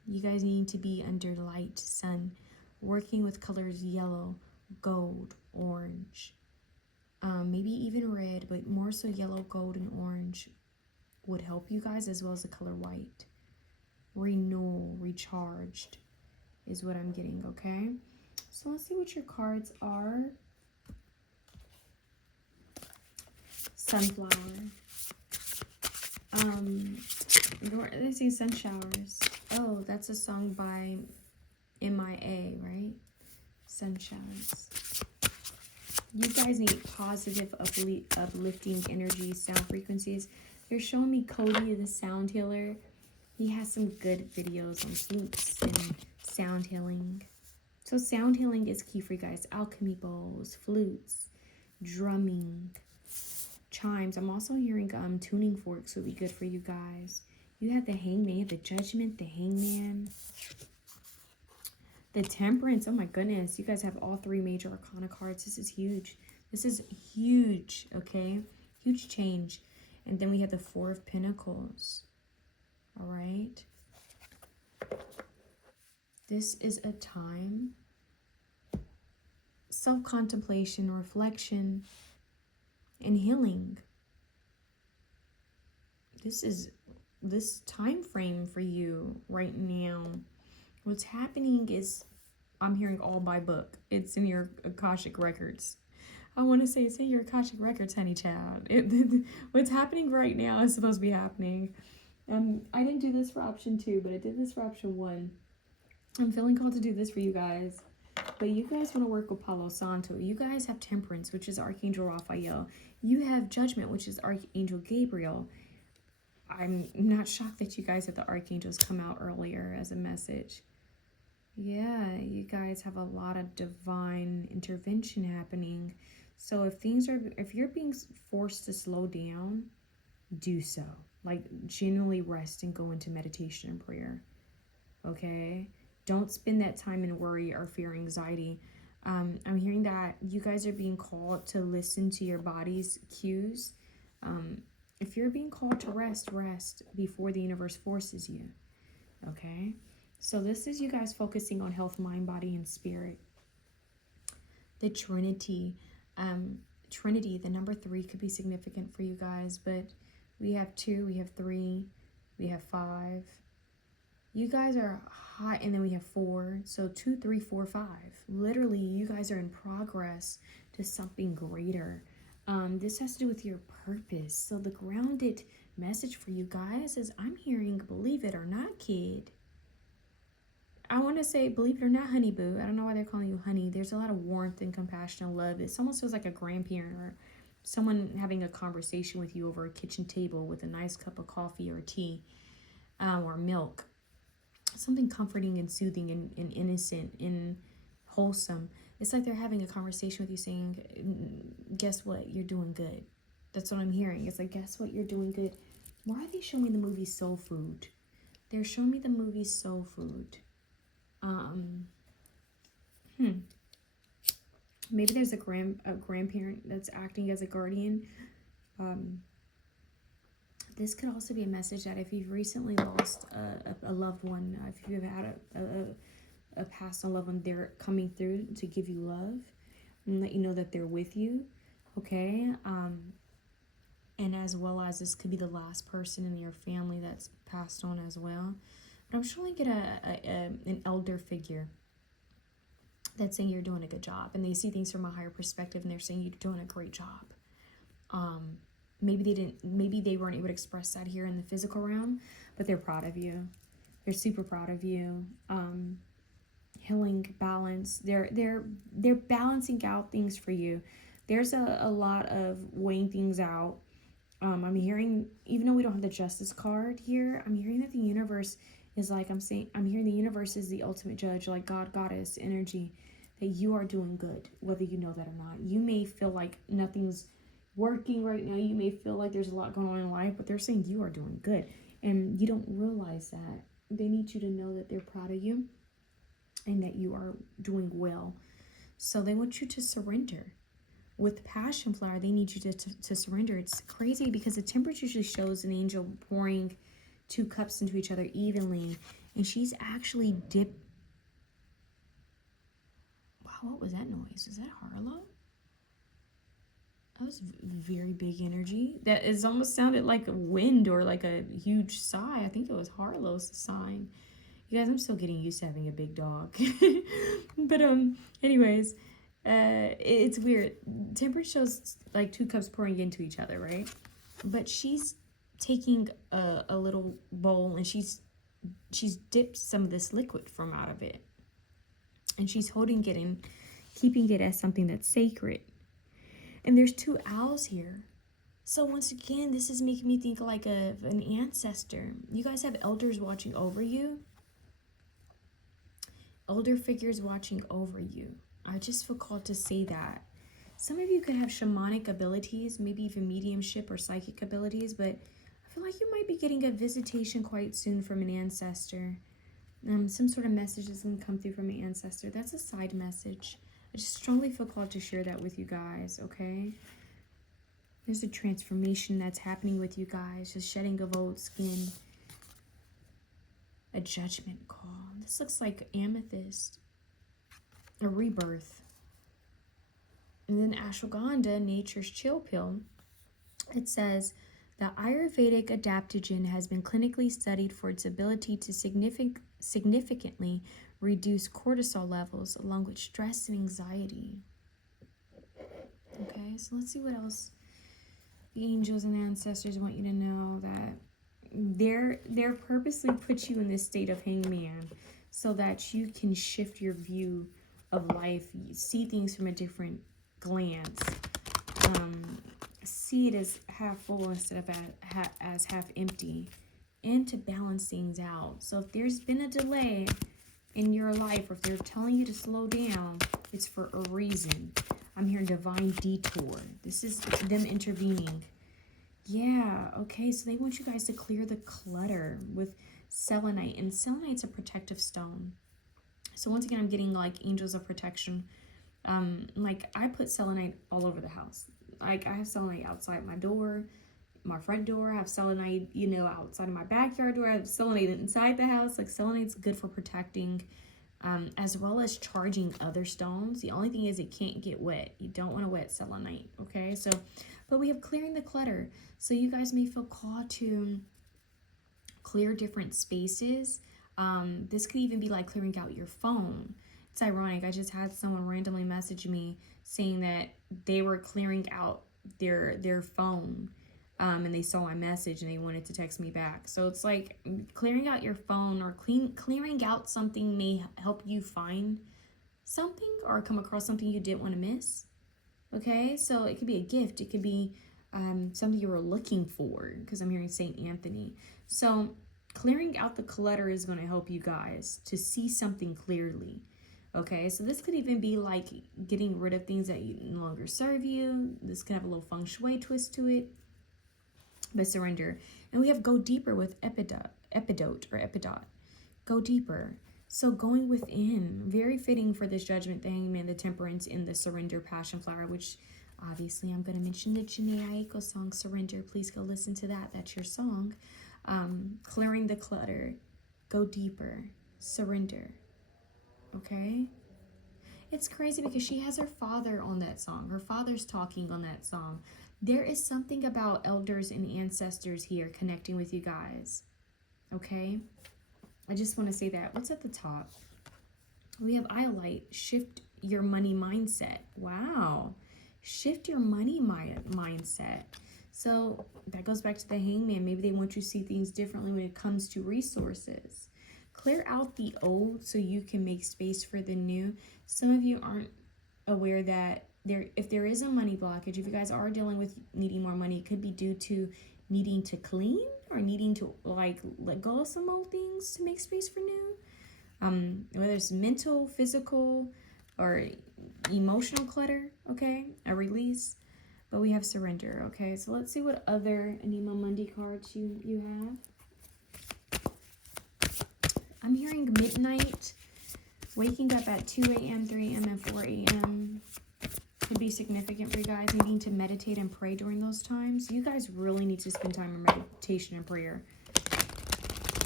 You guys need to be under light, sun. Working with colors yellow, gold, orange. Maybe even red, but more so yellow, gold, and orange would help you guys, as well as the color white. Renewal, recharged is what I'm getting, okay? So let's see what your cards are. Sunflower. They say sun showers. Oh, that's a song by MIA, right? Sun showers. You guys need positive, uplifting energy, sound frequencies. They're showing me Cody, the sound healer. He has some good videos on flutes and sound healing. So sound healing is key for you guys. Alchemy bowls, flutes, drumming, chimes. I'm also hearing tuning forks would be good for you guys. You have the Hangman, the Judgment, the Hangman, the Temperance. Oh my goodness. You guys have all three major arcana cards. This is huge. This is huge, okay? Huge change. And then we have the Four of Pentacles. All right. This is a time, self-contemplation, reflection, and healing. This time frame for you right now. What's happening is, I'm hearing all by book. It's in your Akashic records. I want to say it's in your Akashic records, honey child. What's happening right now is supposed to be happening. I didn't do this for option 2, but I did this for option 1. I'm feeling called to do this for you guys. But you guys want to work with Palo Santo. You guys have Temperance, which is Archangel Raphael. You have Judgment, which is Archangel Gabriel. I'm not shocked that you guys have the Archangels come out earlier as a message. Yeah, you guys have a lot of divine intervention happening. So if you're being forced to slow down, do so. Like, genuinely rest and go into meditation and prayer. Okay? Don't spend that time in worry or fear or anxiety. I'm hearing that you guys are being called to listen to your body's cues. If you're being called to rest, rest before the universe forces you. Okay? So this is you guys focusing on health, mind, body, and spirit. The Trinity. Trinity, the number 3 could be significant for you guys, but we have 2, we have 3, we have 5. You guys are hot, and then we have 4. So 2, 3, 4, 5. Literally, you guys are in progress to something greater. This has to do with your purpose. So the grounded message for you guys is, I'm hearing, believe it or not, kid. I want to say, believe it or not, honey boo. I don't know why they're calling you honey. There's a lot of warmth and compassion and love. It almost feels like a grandparent or someone having a conversation with you over a kitchen table with a nice cup of coffee or tea or milk. something comforting and soothing and innocent and wholesome. It's like they're having a conversation with you saying, guess what? You're doing good. That's what I'm hearing. It's like, guess what? You're doing good. Why are they showing me the movie Soul Food? They're showing me the movie Soul Food. Maybe there's a grandparent that's acting as a guardian. This could also be a message that if you've recently lost a loved one, if you've had a passed on loved one, they're coming through to give you love and let you know that they're with you, okay? And as well as this could be the last person in your family that's passed on as well. But I'm trying to get an elder figure that's saying you're doing a good job, and they see things from a higher perspective, and they're saying you're doing a great job. Maybe they weren't able to express that here in the physical realm, but they're proud of you. They're super proud of you. Healing, balance. They're balancing out things for you. There's a lot of weighing things out. I'm hearing, even though we don't have the justice card here, I'm hearing that the universe is like, I'm hearing the universe is the ultimate judge, like God, goddess energy, that you are doing good, whether you know that or not. You may feel like nothing's working right now. You may feel like there's a lot going on in life, but they're saying you are doing good. And you don't realize that. They need you to know that they're proud of you and that you are doing well. So they want you to surrender. With passion flower, they need you to surrender. It's crazy because the Temperance usually shows an angel pouring 2 cups into each other evenly, and she's actually dipped. Wow, what was that noise? Is that Harlow? That was very big energy. That is almost sounded like a wind or like a huge sigh. I think it was Harlow's sign. You guys, I'm still getting used to having a big dog. But anyways, it's weird. Temperance shows like 2 cups pouring into each other, right? But she's taking a little bowl, and she's dipped some of this liquid from out of it, and she's holding it and keeping it as something that's sacred. And there's 2 owls here. So once again, this is making me think like of an ancestor. You guys have elders watching over you. Elder figures watching over you. I just feel called to say that. Some of you could have shamanic abilities, maybe even mediumship or psychic abilities, but I feel like you might be getting a visitation quite soon from an ancestor. Some sort of message is going to come through from an ancestor. That's a side message. I just strongly feel called to share that with you guys, okay? There's a transformation that's happening with you guys, just shedding of old skin. A judgment call. This looks like amethyst. A rebirth. And then ashwagandha, nature's chill pill. It says, the Ayurvedic adaptogen has been clinically studied for its ability to significantly reduce cortisol levels along with stress and anxiety. Okay, so let's see what else the angels and ancestors want you to know. That they're purposely put you in this state of hangman so that you can shift your view of life, you see things from a different glance, see it as half full instead of as half empty, and to balance things out. So if there's been a delay in your life, or if they're telling you to slow down, it's for a reason. I'm hearing divine detour. This is them intervening. Yeah, okay, so they want you guys to clear the clutter with selenite, and selenite's a protective stone. So once again, I'm getting like angels of protection. Like I put selenite all over the house. Like I have selenite outside my door, my front door. I have selenite, outside of my backyard door. I have selenite inside the house. Like selenite's good for protecting, as well as charging other stones. The only thing is it can't get wet. You don't want to wet selenite, okay? So, but we have clearing the clutter. So you guys may feel called to clear different spaces. This could even be like clearing out your phone. It's ironic. I just had someone randomly message me saying that they were clearing out their phone, and they saw my message and they wanted to text me back. So it's like clearing out your phone or clearing out something may help you find something or come across something you didn't want to miss. Okay, so it could be a gift. It could be something you were looking for, because I'm hearing Saint Anthony. So clearing out the clutter is going to help you guys to see something clearly. Okay, so this could even be like getting rid of things that no longer serve you. This can have a little feng shui twist to it. But surrender. And we have go deeper with epidote. Go deeper. So going within, very fitting for this judgment, the hangman, the temperance, and the surrender passion flower, which obviously I'm going to mention the Jhené Aiko song, Surrender. Please go listen to that. That's your song. Clearing the clutter. Go deeper. Surrender. Okay? It's crazy because she has her father on that song. Her father's talking on that song. There is something about elders and ancestors here connecting with you guys. Okay? I just want to say that. What's at the top? We have Ayalight. Shift your money mindset. Wow. Shift your money mindset. So that goes back to the hangman. Maybe they want you to see things differently when it comes to resources. Clear out the old so you can make space for the new. Some of you aren't aware that if there is a money blockage, if you guys are dealing with needing more money, it could be due to needing to clean or needing to like let go of some old things to make space for new. Whether it's mental, physical, or emotional clutter, okay, a release. But we have surrender, okay. So let's see what other Anima Mundi cards you have. I'm hearing midnight, waking up at 2 a.m., 3 a.m., and 4 a.m. could be significant for you guys, needing to meditate and pray during those times. You guys really need to spend time in meditation and prayer,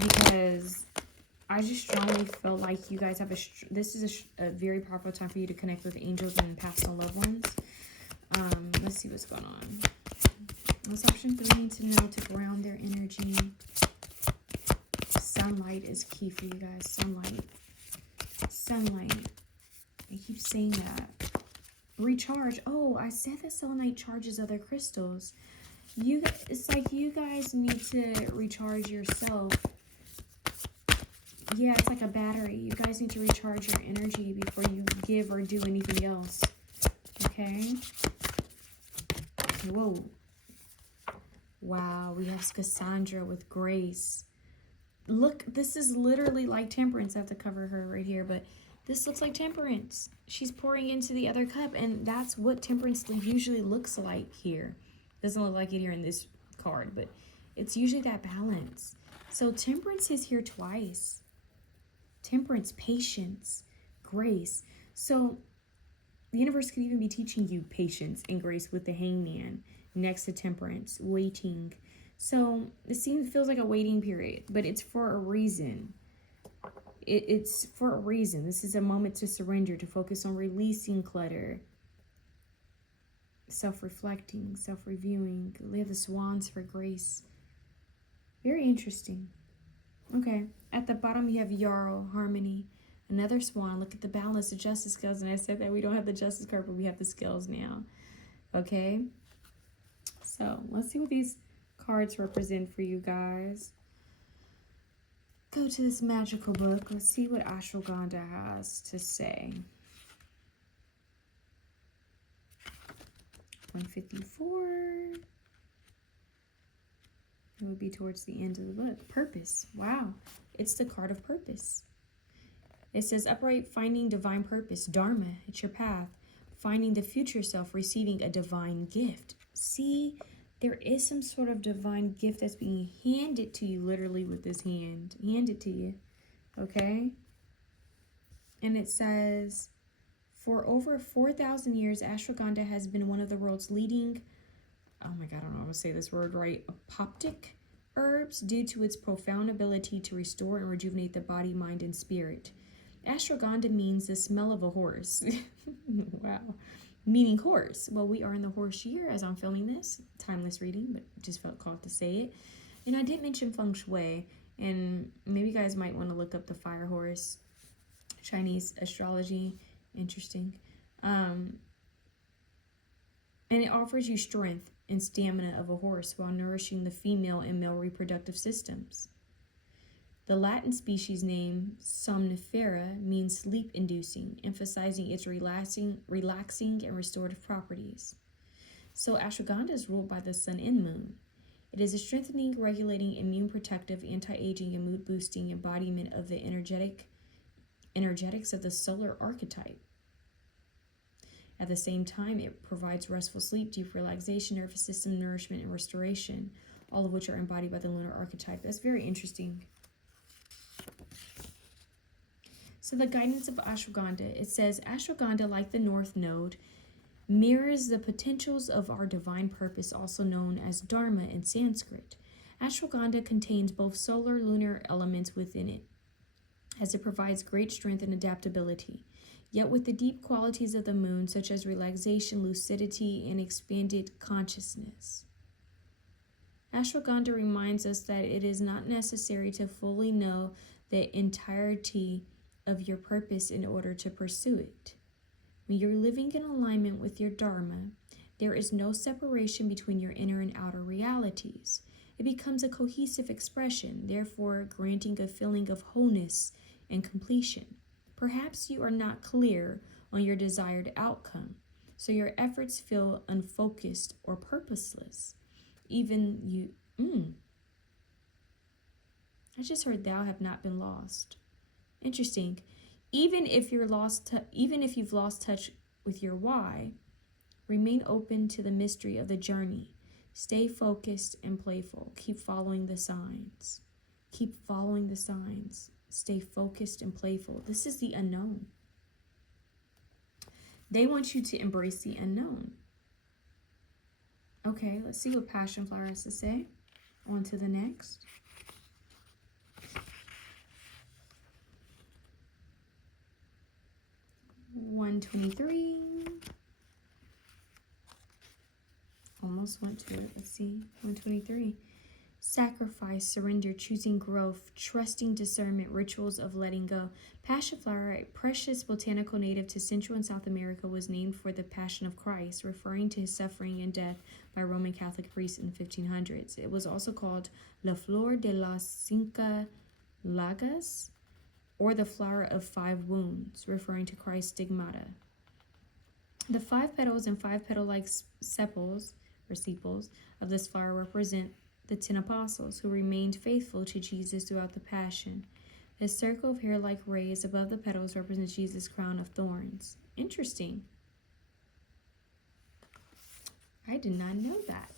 because I just strongly feel like you guys have this is a very powerful time for you to connect with angels and past and loved ones. Let's see what's going on. What's option 3 need to know to ground their energy? Sunlight is key for you guys. Sunlight. I keep saying that. Recharge. Oh, I said that selenite charges other crystals. It's like you guys need to recharge yourself. Yeah, it's like a battery. You guys need to recharge your energy before you give or do anything else. Okay? Whoa. Wow, we have Cassandra with grace. Look, this is literally like temperance. I have to cover her right here, but this looks like temperance. She's pouring into the other cup, and that's what temperance usually looks like here. Doesn't look like it here in this card, but it's usually that balance. So temperance is here twice. Temperance, patience, grace. So the universe could even be teaching you patience and grace with the hangman next to temperance, waiting. So it feels like a waiting period, but it's for a reason. It's for a reason. This is a moment to surrender, to focus on releasing clutter, self-reflecting, self-reviewing. We have the swans for grace. Very interesting. Okay, at the bottom you have Yarrow, harmony, another swan. Look at the balance, the justice scales, and I said that we don't have the justice card, but we have the scales now. Okay, so let's see what these cards represent for you guys. Go to this magical book. Let's see what Ashwagandha has to say. 154. It would be towards the end of the book. Purpose. Wow. It's the card of purpose. It says upright, finding divine purpose. Dharma. It's your path. Finding the future self. Receiving a divine gift. See, there is some sort of divine gift that's being handed to you, literally with this hand. Handed to you. Okay? And it says, for over 4,000 years, ashwagandha has been one of the world's leading, oh my God, I don't know how to say this word right, apoptic herbs due to its profound ability to restore and rejuvenate the body, mind, and spirit. Ashwagandha means the smell of a horse. Wow. Meaning horse. Well, we are in the horse year as I'm filming this. Timeless reading, but just felt called to say it. And I did mention feng shui, and maybe you guys might want to look up the fire horse, Chinese astrology. Interesting. And it offers you strength and stamina of a horse while nourishing the female and male reproductive systems. The Latin species name somnifera means sleep-inducing, emphasizing its relaxing and restorative properties. So ashwagandha is ruled by the sun and moon. It is a strengthening, regulating, immune protective, anti-aging, and mood boosting embodiment of the energetics of the solar archetype. At the same time, it provides restful sleep, deep relaxation, nervous system nourishment, and restoration, all of which are embodied by the lunar archetype. That's very interesting. So the guidance of ashwagandha, it says, ashwagandha, like the North Node, mirrors the potentials of our divine purpose, also known as dharma in Sanskrit. Ashwagandha contains both solar lunar elements within it, as it provides great strength and adaptability, yet with the deep qualities of the moon, such as relaxation, lucidity, and expanded consciousness. Ashwagandha reminds us that it is not necessary to fully know the entirety of your purpose in order to pursue it. When you're living in alignment with your dharma, there is no separation between your inner and outer realities. It becomes a cohesive expression, therefore granting a feeling of wholeness and completion. Perhaps you are not clear on your desired outcome, so your efforts feel unfocused or purposeless. I just heard thou have not been lost. Interesting. Even if you've lost touch with your why, remain open to the mystery of the journey. Stay focused and playful. Keep following the signs. Keep following the signs. Stay focused and playful. This is the unknown. They want you to embrace the unknown. Okay, let's see what Passion Flower has to say. On to the next. $123. Almost went to it. Let's see. 123. Sacrifice, surrender, choosing growth, trusting discernment, rituals of letting go. Passion flower, a precious botanical native to Central and South America, was named for the Passion of Christ, referring to his suffering and death by Roman Catholic priests in the 1500s. It was also called La Flor de las Cinco Llagas, or the flower of 5 wounds, referring to Christ's stigmata. The 5 petals and 5 petal-like sepals of this flower represent the 10 apostles who remained faithful to Jesus throughout the Passion. The circle of hair-like rays above the petals represents Jesus' crown of thorns. Interesting. I did not know that.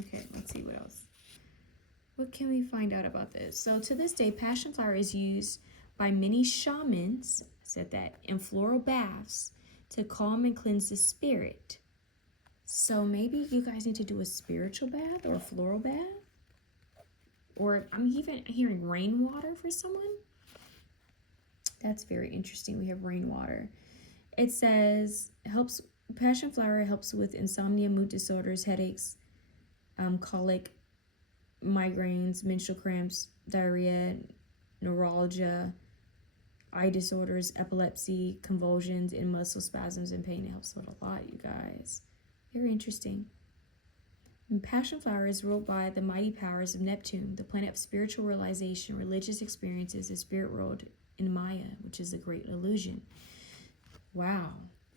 Okay, let's see what else. What can we find out about this? So to this day, passion flower is used by many shamans, in floral baths to calm and cleanse the spirit. So maybe you guys need to do a spiritual bath or a floral bath. Or I'm even hearing rainwater for someone. That's very interesting. We have rainwater. It says, passion flower helps with insomnia, mood disorders, headaches, colic, migraines, menstrual cramps, diarrhea, neuralgia, eye disorders, epilepsy, convulsions, and muscle spasms and pain. It helps with a lot, you guys. Very interesting. And passion flower is ruled by the mighty powers of Neptune, the planet of spiritual realization, religious experiences, the spirit world in Maya, which is a great illusion. Wow.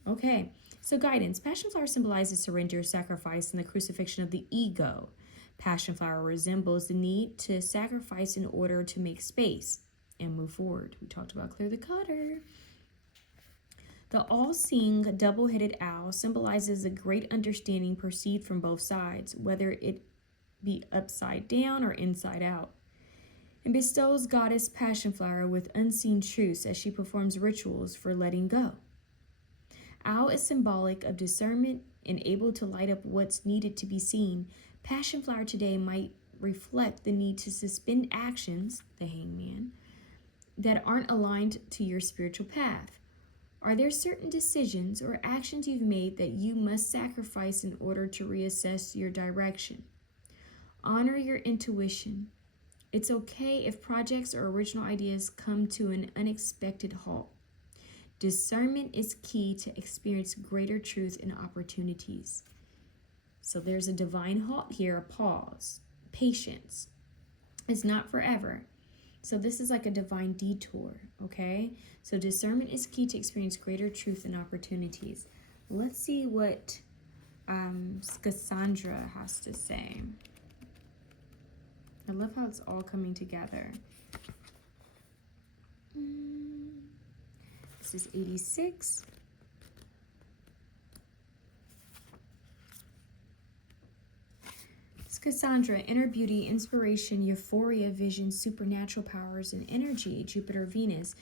Okay. So guidance. Passion flower symbolizes surrender, sacrifice, and the crucifixion of the ego. Passion flower resembles the need to sacrifice in order to make space and move forward. We talked about clear the clutter. The all-seeing double-headed owl symbolizes a great understanding perceived from both sides, whether it be upside down or inside out, and bestows goddess passion flower with unseen truths as she performs rituals for letting go. Owl is symbolic of discernment and able to light up what's needed to be seen. Passion flower today might reflect the need to suspend actions, the hangman, that aren't aligned to your spiritual path. Are there certain decisions or actions you've made that you must sacrifice in order to reassess your direction? Honor your intuition. It's okay if projects or original ideas come to an unexpected halt. Discernment is key to experience greater truth and opportunities. So there's a divine halt here, a pause, patience. It's not forever. So this is like a divine detour, okay? So discernment is key to experience greater truth and opportunities. Let's see what Cassandra has to say. I love how it's all coming together. This is 86. It's Cassandra, inner beauty, inspiration, euphoria, vision, supernatural powers, and energy. Jupiter, Venus.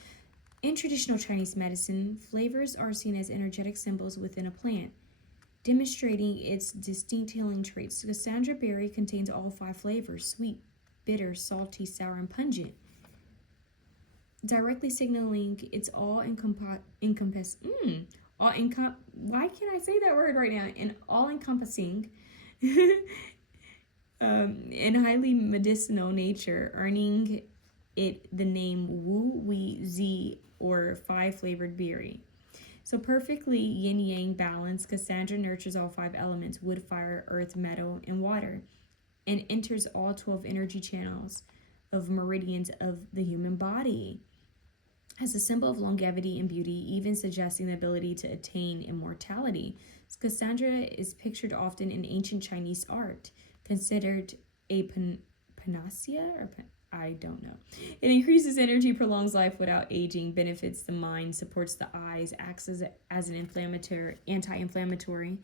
In traditional Chinese medicine, flavors are seen as energetic symbols within a plant, demonstrating its distinct healing traits. Cassandra berry contains all 5 flavors: sweet, bitter, salty, sour, and pungent, directly signaling its why can't I say that word right now? An all-encompassing and highly medicinal nature, earning it the name Wu Wei Zi, or 5-flavored berry. So perfectly yin-yang balanced, Cassandra nurtures all 5 elements: wood, fire, earth, metal, and water, and enters all 12 energy channels of meridians of the human body. As a symbol of longevity and beauty, even suggesting the ability to attain immortality. Cassandra is pictured often in ancient Chinese art, considered a panacea, or I don't know. It increases energy, prolongs life without aging, benefits the mind, supports the eyes, acts as an anti-inflammatory,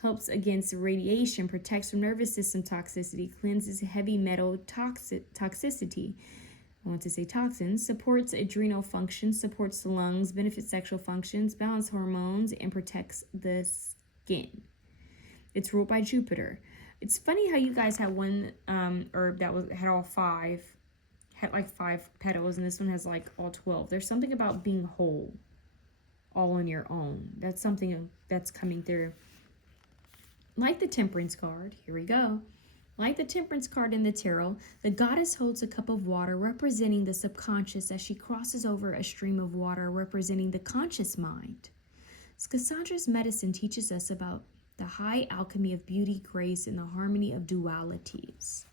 helps against radiation, protects from nervous system toxicity, cleanses heavy metal toxicity. I want to say toxins, supports adrenal function, supports the lungs, benefits sexual functions, balances hormones, and protects the skin. It's ruled by Jupiter. It's funny how you guys had one herb that had all 5, had like 5 petals, and this one has like all 12. There's something about being whole, all on your own. That's something that's coming through. Like the Temperance card, here we go. Like the Temperance card in the tarot, the goddess holds a cup of water representing the subconscious as she crosses over a stream of water representing the conscious mind. Cassandra's medicine teaches us about the high alchemy of beauty, grace, and the harmony of dualities.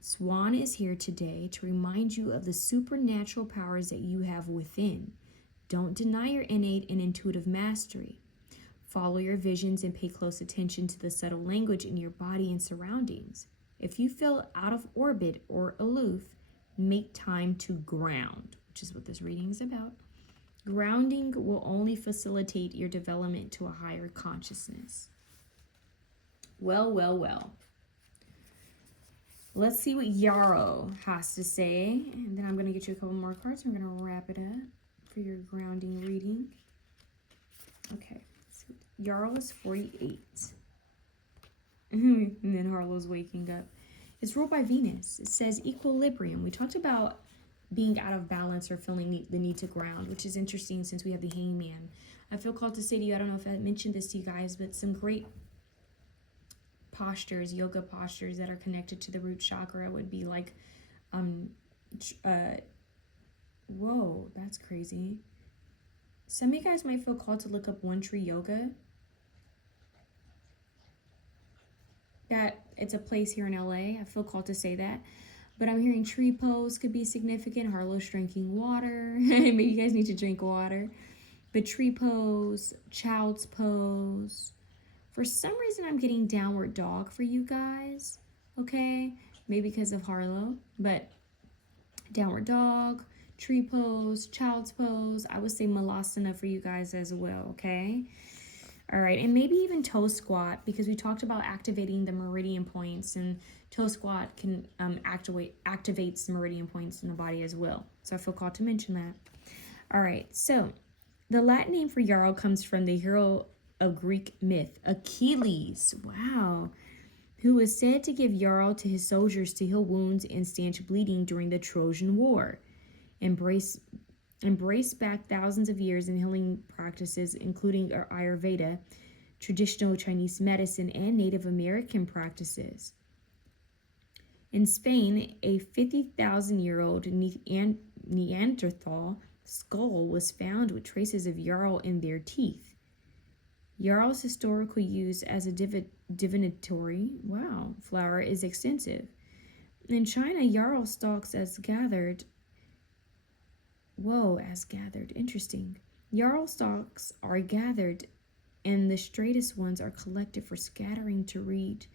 Swan is here today to remind you of the supernatural powers that you have within. Don't deny your innate and intuitive mastery. Follow your visions and pay close attention to the subtle language in your body and surroundings. If you feel out of orbit or aloof, make time to ground, which is what this reading is about. Grounding will only facilitate your development to a higher consciousness. Well, well, well. Let's see what Yarrow has to say, and then I'm going to get you a couple more cards. I'm going to wrap it up for your grounding reading. Okay. Yarrow is 48. And then Harlow's waking up. It's ruled by Venus. It says equilibrium. We talked about being out of balance or feeling the need to ground, which is interesting since we have the Hangman. I feel called to say to you, I don't know if I mentioned this to you guys, but some great postures, yoga postures that are connected to the root chakra would be like, whoa, that's crazy. Some of you guys might feel called to look up One Tree Yoga. That it's a place here in LA. I feel called to say that. But I'm hearing tree pose could be significant. Harlow's drinking water. Maybe you guys need to drink water. But tree pose, child's pose. For some reason, I'm getting downward dog for you guys. Okay? Maybe because of Harlow. But downward dog, tree pose, child's pose. I would say malasana for you guys as well. Okay? All right, and maybe even toe squat, because we talked about activating the meridian points, and toe squat can activates meridian points in the body as well. So I feel called to mention that. All right, so the Latin name for Yarrow comes from the hero of Greek myth, Achilles. Wow. Who was said to give Yarrow to his soldiers to heal wounds and stanch bleeding during the Trojan War. Embrace back thousands of years in healing practices, including Ayurveda, traditional Chinese medicine, and Native American practices. In Spain, a 50,000-year-old Neanderthal skull was found with traces of yarrow in their teeth. Yarrow's historical use as a divinatory flower is extensive. In China, yarrow stalks interesting. Yarrow stalks are gathered, and the straightest ones are collected for scattering to read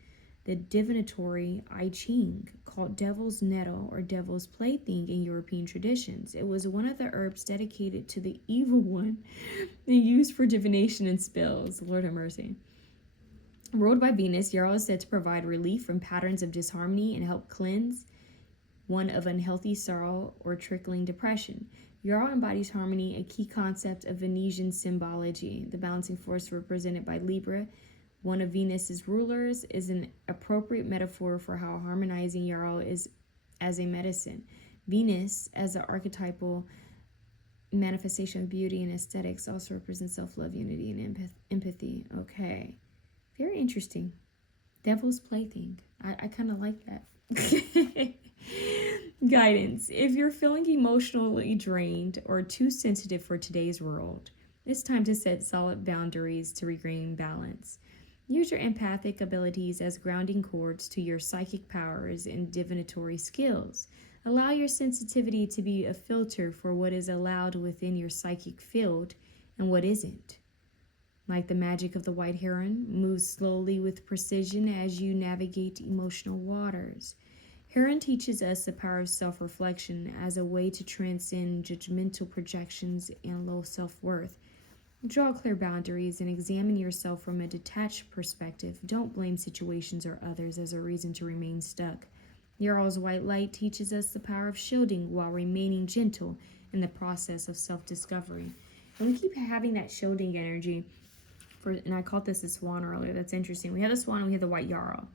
the divinatory I Ching, called devil's nettle or devil's plaything in European traditions. It was one of the herbs dedicated to the evil one and used for divination and spells. Lord have mercy. Ruled by Venus, Yarrow is said to provide relief from patterns of disharmony and help cleanse one of unhealthy sorrow or trickling depression. Yarrow embodies harmony, a key concept of Venusian symbology. The balancing force represented by Libra, one of Venus's rulers, is an appropriate metaphor for how harmonizing Yarrow is as a medicine. Venus, as an archetypal manifestation of beauty and aesthetics, also represents self-love, unity, and empathy. Okay. Very interesting. Devil's plaything. I kind of like that. Guidance. If you're feeling emotionally drained or too sensitive for today's world, it's time to set solid boundaries to regain balance. Use your empathic abilities as grounding cords to your psychic powers and divinatory skills. Allow your sensitivity to be a filter for what is allowed within your psychic field and what isn't. Like the magic of the white heron, move slowly with precision as you navigate emotional waters. Heron teaches us the power of self-reflection as a way to transcend judgmental projections and low self-worth. Draw clear boundaries and examine yourself from a detached perspective. Don't blame situations or others as a reason to remain stuck. Yarrow's white light teaches us the power of shielding while remaining gentle in the process of self-discovery. And we keep having that shielding energy. And I called this a swan earlier. That's interesting. We have the swan and we have the white yarrow.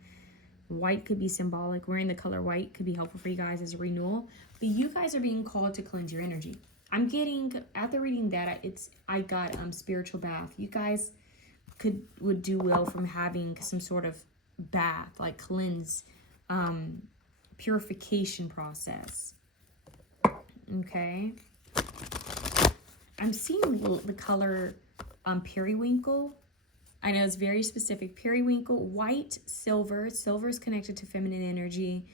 White could be symbolic. Wearing the color white could be helpful for you guys as a renewal. But you guys are being called to cleanse your energy. I'm getting, after reading that, I got spiritual bath. You guys would do well from having some sort of bath, like cleanse, purification process. Okay. I'm seeing the color periwinkle. I know it's very specific. Periwinkle, white, silver. Silver is connected to feminine energy.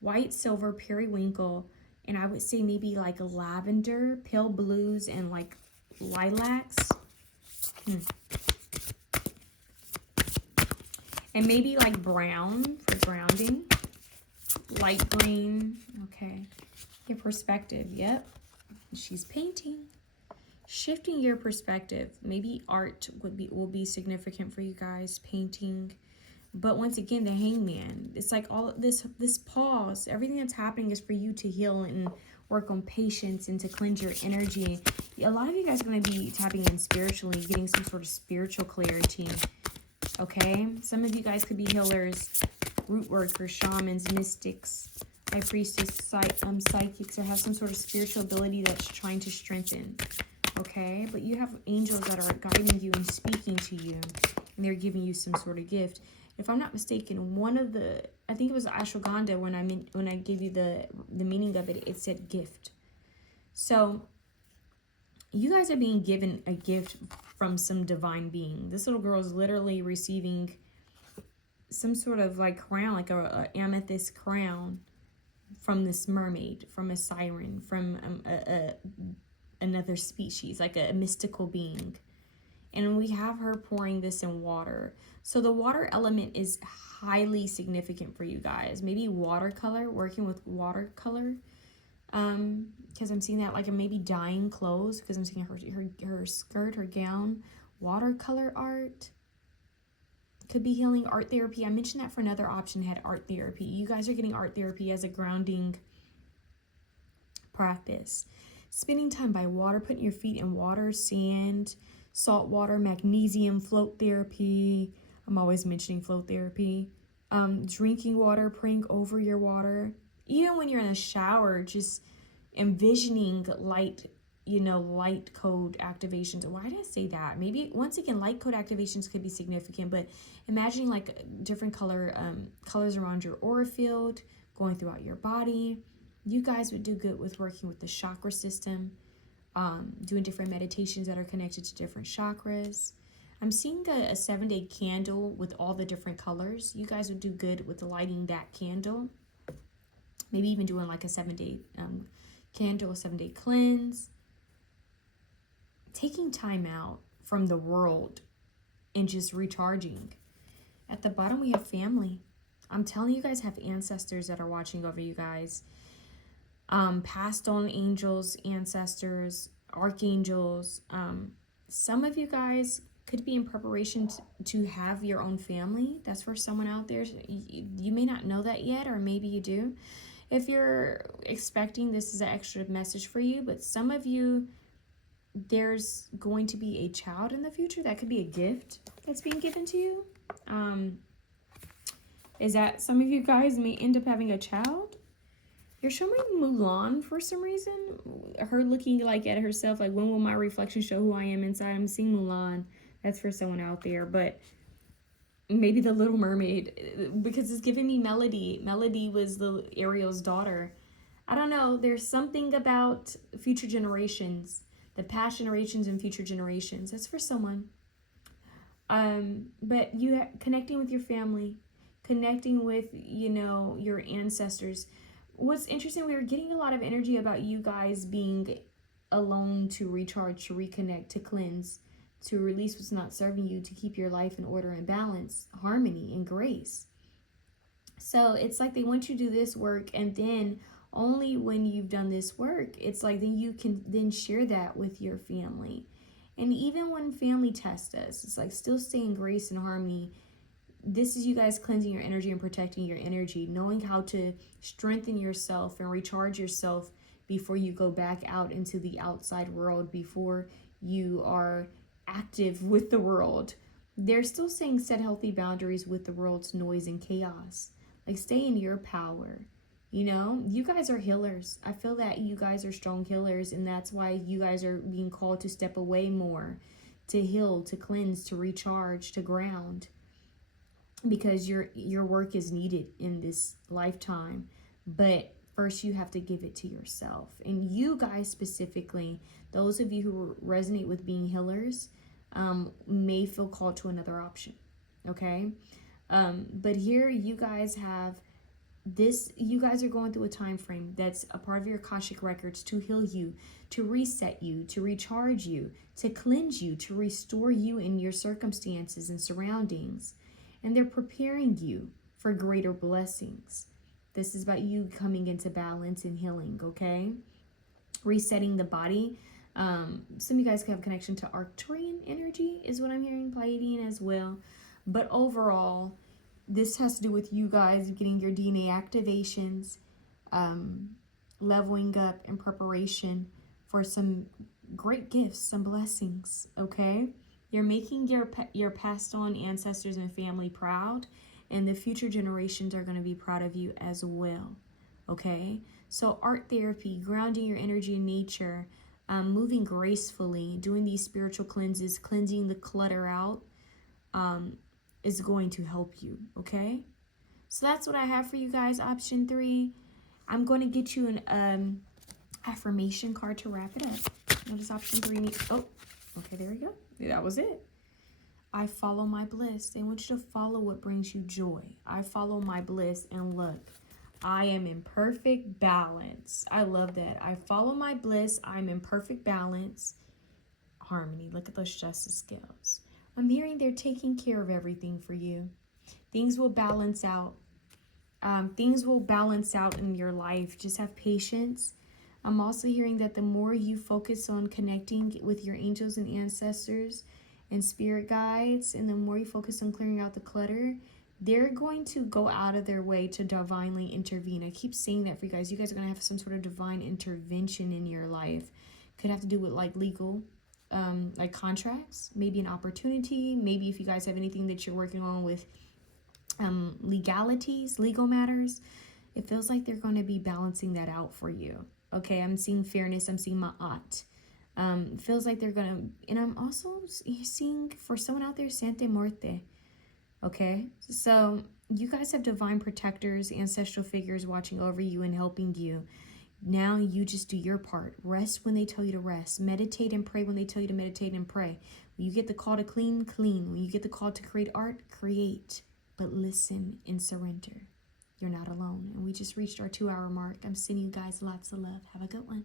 White, silver, periwinkle, and I would say maybe like a lavender, pale blues, and like lilacs. And maybe like brown for grounding. Light green. Okay. Your perspective. Yep. She's painting. Shifting your perspective. Maybe art will be significant for you guys. Painting. But once again, the hangman. It's like all this pause. Everything that's happening is for you to heal and work on patience and to cleanse your energy. A lot of you guys are going to be tapping in spiritually, getting some sort of spiritual clarity. Okay? Some of you guys could be healers, root workers, shamans, mystics, high priestess, psychics, or have some sort of spiritual ability that's trying to strengthen. Okay, but you have angels that are guiding you and speaking to you, and they're giving you some sort of gift. If I'm not mistaken, I think it was ashwagandha when I gave you the meaning of it, it said gift. So you guys are being given a gift from some divine being. This little girl is literally receiving some sort of like crown, like a amethyst crown from this mermaid, from a siren, from another species, like a mystical being. And we have her pouring this in water. So the water element is highly significant for you guys. Maybe watercolor, working with watercolor. Because I'm seeing that, like maybe dyeing clothes, because I'm seeing her skirt, her gown. Watercolor art. Could be healing, art therapy. I mentioned that for another option, had art therapy. You guys are getting art therapy as a grounding practice. Spending time by water, putting your feet in water, sand, salt water, magnesium, float therapy. I'm always mentioning float therapy. Drinking water, praying over your water. Even when you're in a shower, just envisioning light code activations. Why did I say that? Maybe, once again, light code activations could be significant, but imagining like different colors around your aura field, going throughout your body. You guys would do good with working with the chakra system, doing different meditations that are connected to different chakras. I'm seeing a 7-day candle with all the different colors. You guys would do good with lighting that candle. Maybe even doing like a 7-day candle, a 7-day cleanse. Taking time out from the world and just recharging. At the bottom, we have family. I'm telling you guys have ancestors that are watching over you guys. Passed on angels, ancestors, archangels. Some of you guys could be in preparation to have your own family. That's for someone out there. You may not know that yet, or maybe you do. If you're expecting, this is an extra message for you, but some of you, there's going to be a child in the future. That could be a gift that's being given to you. Is that some of you guys may end up having a child? You're showing Mulan for some reason. Her looking like at herself, like, when will my reflection show who I am inside? I'm seeing Mulan. That's for someone out there. But maybe the Little Mermaid, because it's giving me Melody. Melody was the Ariel's daughter. I don't know. There's something about future generations, the past generations and future generations. That's for someone. But you connecting with your family, connecting with, you know, your ancestors. What's interesting, we were getting a lot of energy about you guys being alone to recharge, to reconnect, to cleanse, to release what's not serving you, to keep your life in order and balance, harmony and grace. So it's like they want you to do this work, and then only when you've done this work, it's like then you can then share that with your family. And even when family tests us, it's like still stay in grace and harmony. This is you guys cleansing your energy and protecting your energy, knowing how to strengthen yourself and recharge yourself before you go back out into the outside world, before you are active with the world. They're still saying set healthy boundaries with the world's noise and chaos. Like, stay in your power. You know, you guys are healers. I feel that you guys are strong healers, and that's why you guys are being called to step away more, to heal, to cleanse, to recharge, to ground, because your work is needed in this lifetime. But first you have to give it to yourself. And you guys specifically, those of you who resonate with being healers, may feel called to another option. Okay. But here you guys have this, you guys are going through a time frame that's a part of your Akashic records to heal you, to reset you, to recharge you, to cleanse you, to restore you in your circumstances and surroundings. And they're preparing you for greater blessings. This is about you coming into balance and healing, okay? Resetting the body. Some of you guys can have a connection to Arcturian energy, is what I'm hearing, Pleiadian as well. But overall, this has to do with you guys getting your DNA activations, leveling up in preparation for some great gifts, some blessings, okay? You're making your passed on ancestors and family proud, and the future generations are going to be proud of you as well, okay? So art therapy, grounding your energy in nature, moving gracefully, doing these spiritual cleanses, cleansing the clutter out, is going to help you, okay? So that's what I have for you guys. Option 3, I'm going to get you an affirmation card to wrap it up. What does option 3 mean? Oh, okay, there we go. That was it. I follow my bliss. They want you to follow what brings you joy. I follow my bliss, and look, I am in perfect balance. I love that. I follow my bliss. I'm in perfect balance. Harmony. Look at those justice scales. I'm hearing they're taking care of everything for you. Things will balance out. Things will balance out in your life. Just have patience. I'm also hearing that the more you focus on connecting with your angels and ancestors and spirit guides, and the more you focus on clearing out the clutter, they're going to go out of their way to divinely intervene. I keep saying that for you guys. You guys are going to have some sort of divine intervention in your life. Could have to do with like legal, like contracts, maybe an opportunity, maybe if you guys have anything that you're working on with legalities, legal matters, it feels like they're going to be balancing that out for you. Okay, I'm seeing fairness, I'm seeing ma'at. Feels like they're gonna, and I'm also seeing for someone out there, Santa Muerte. Okay, so you guys have divine protectors, ancestral figures watching over you and helping you. Now you just do your part. Rest when they tell you to rest. Meditate and pray when they tell you to meditate and pray. When you get the call to clean, clean. When you get the call to create art, create. But listen and surrender. You're not alone. And we just reached our 2-hour mark. I'm sending you guys lots of love. Have a good one.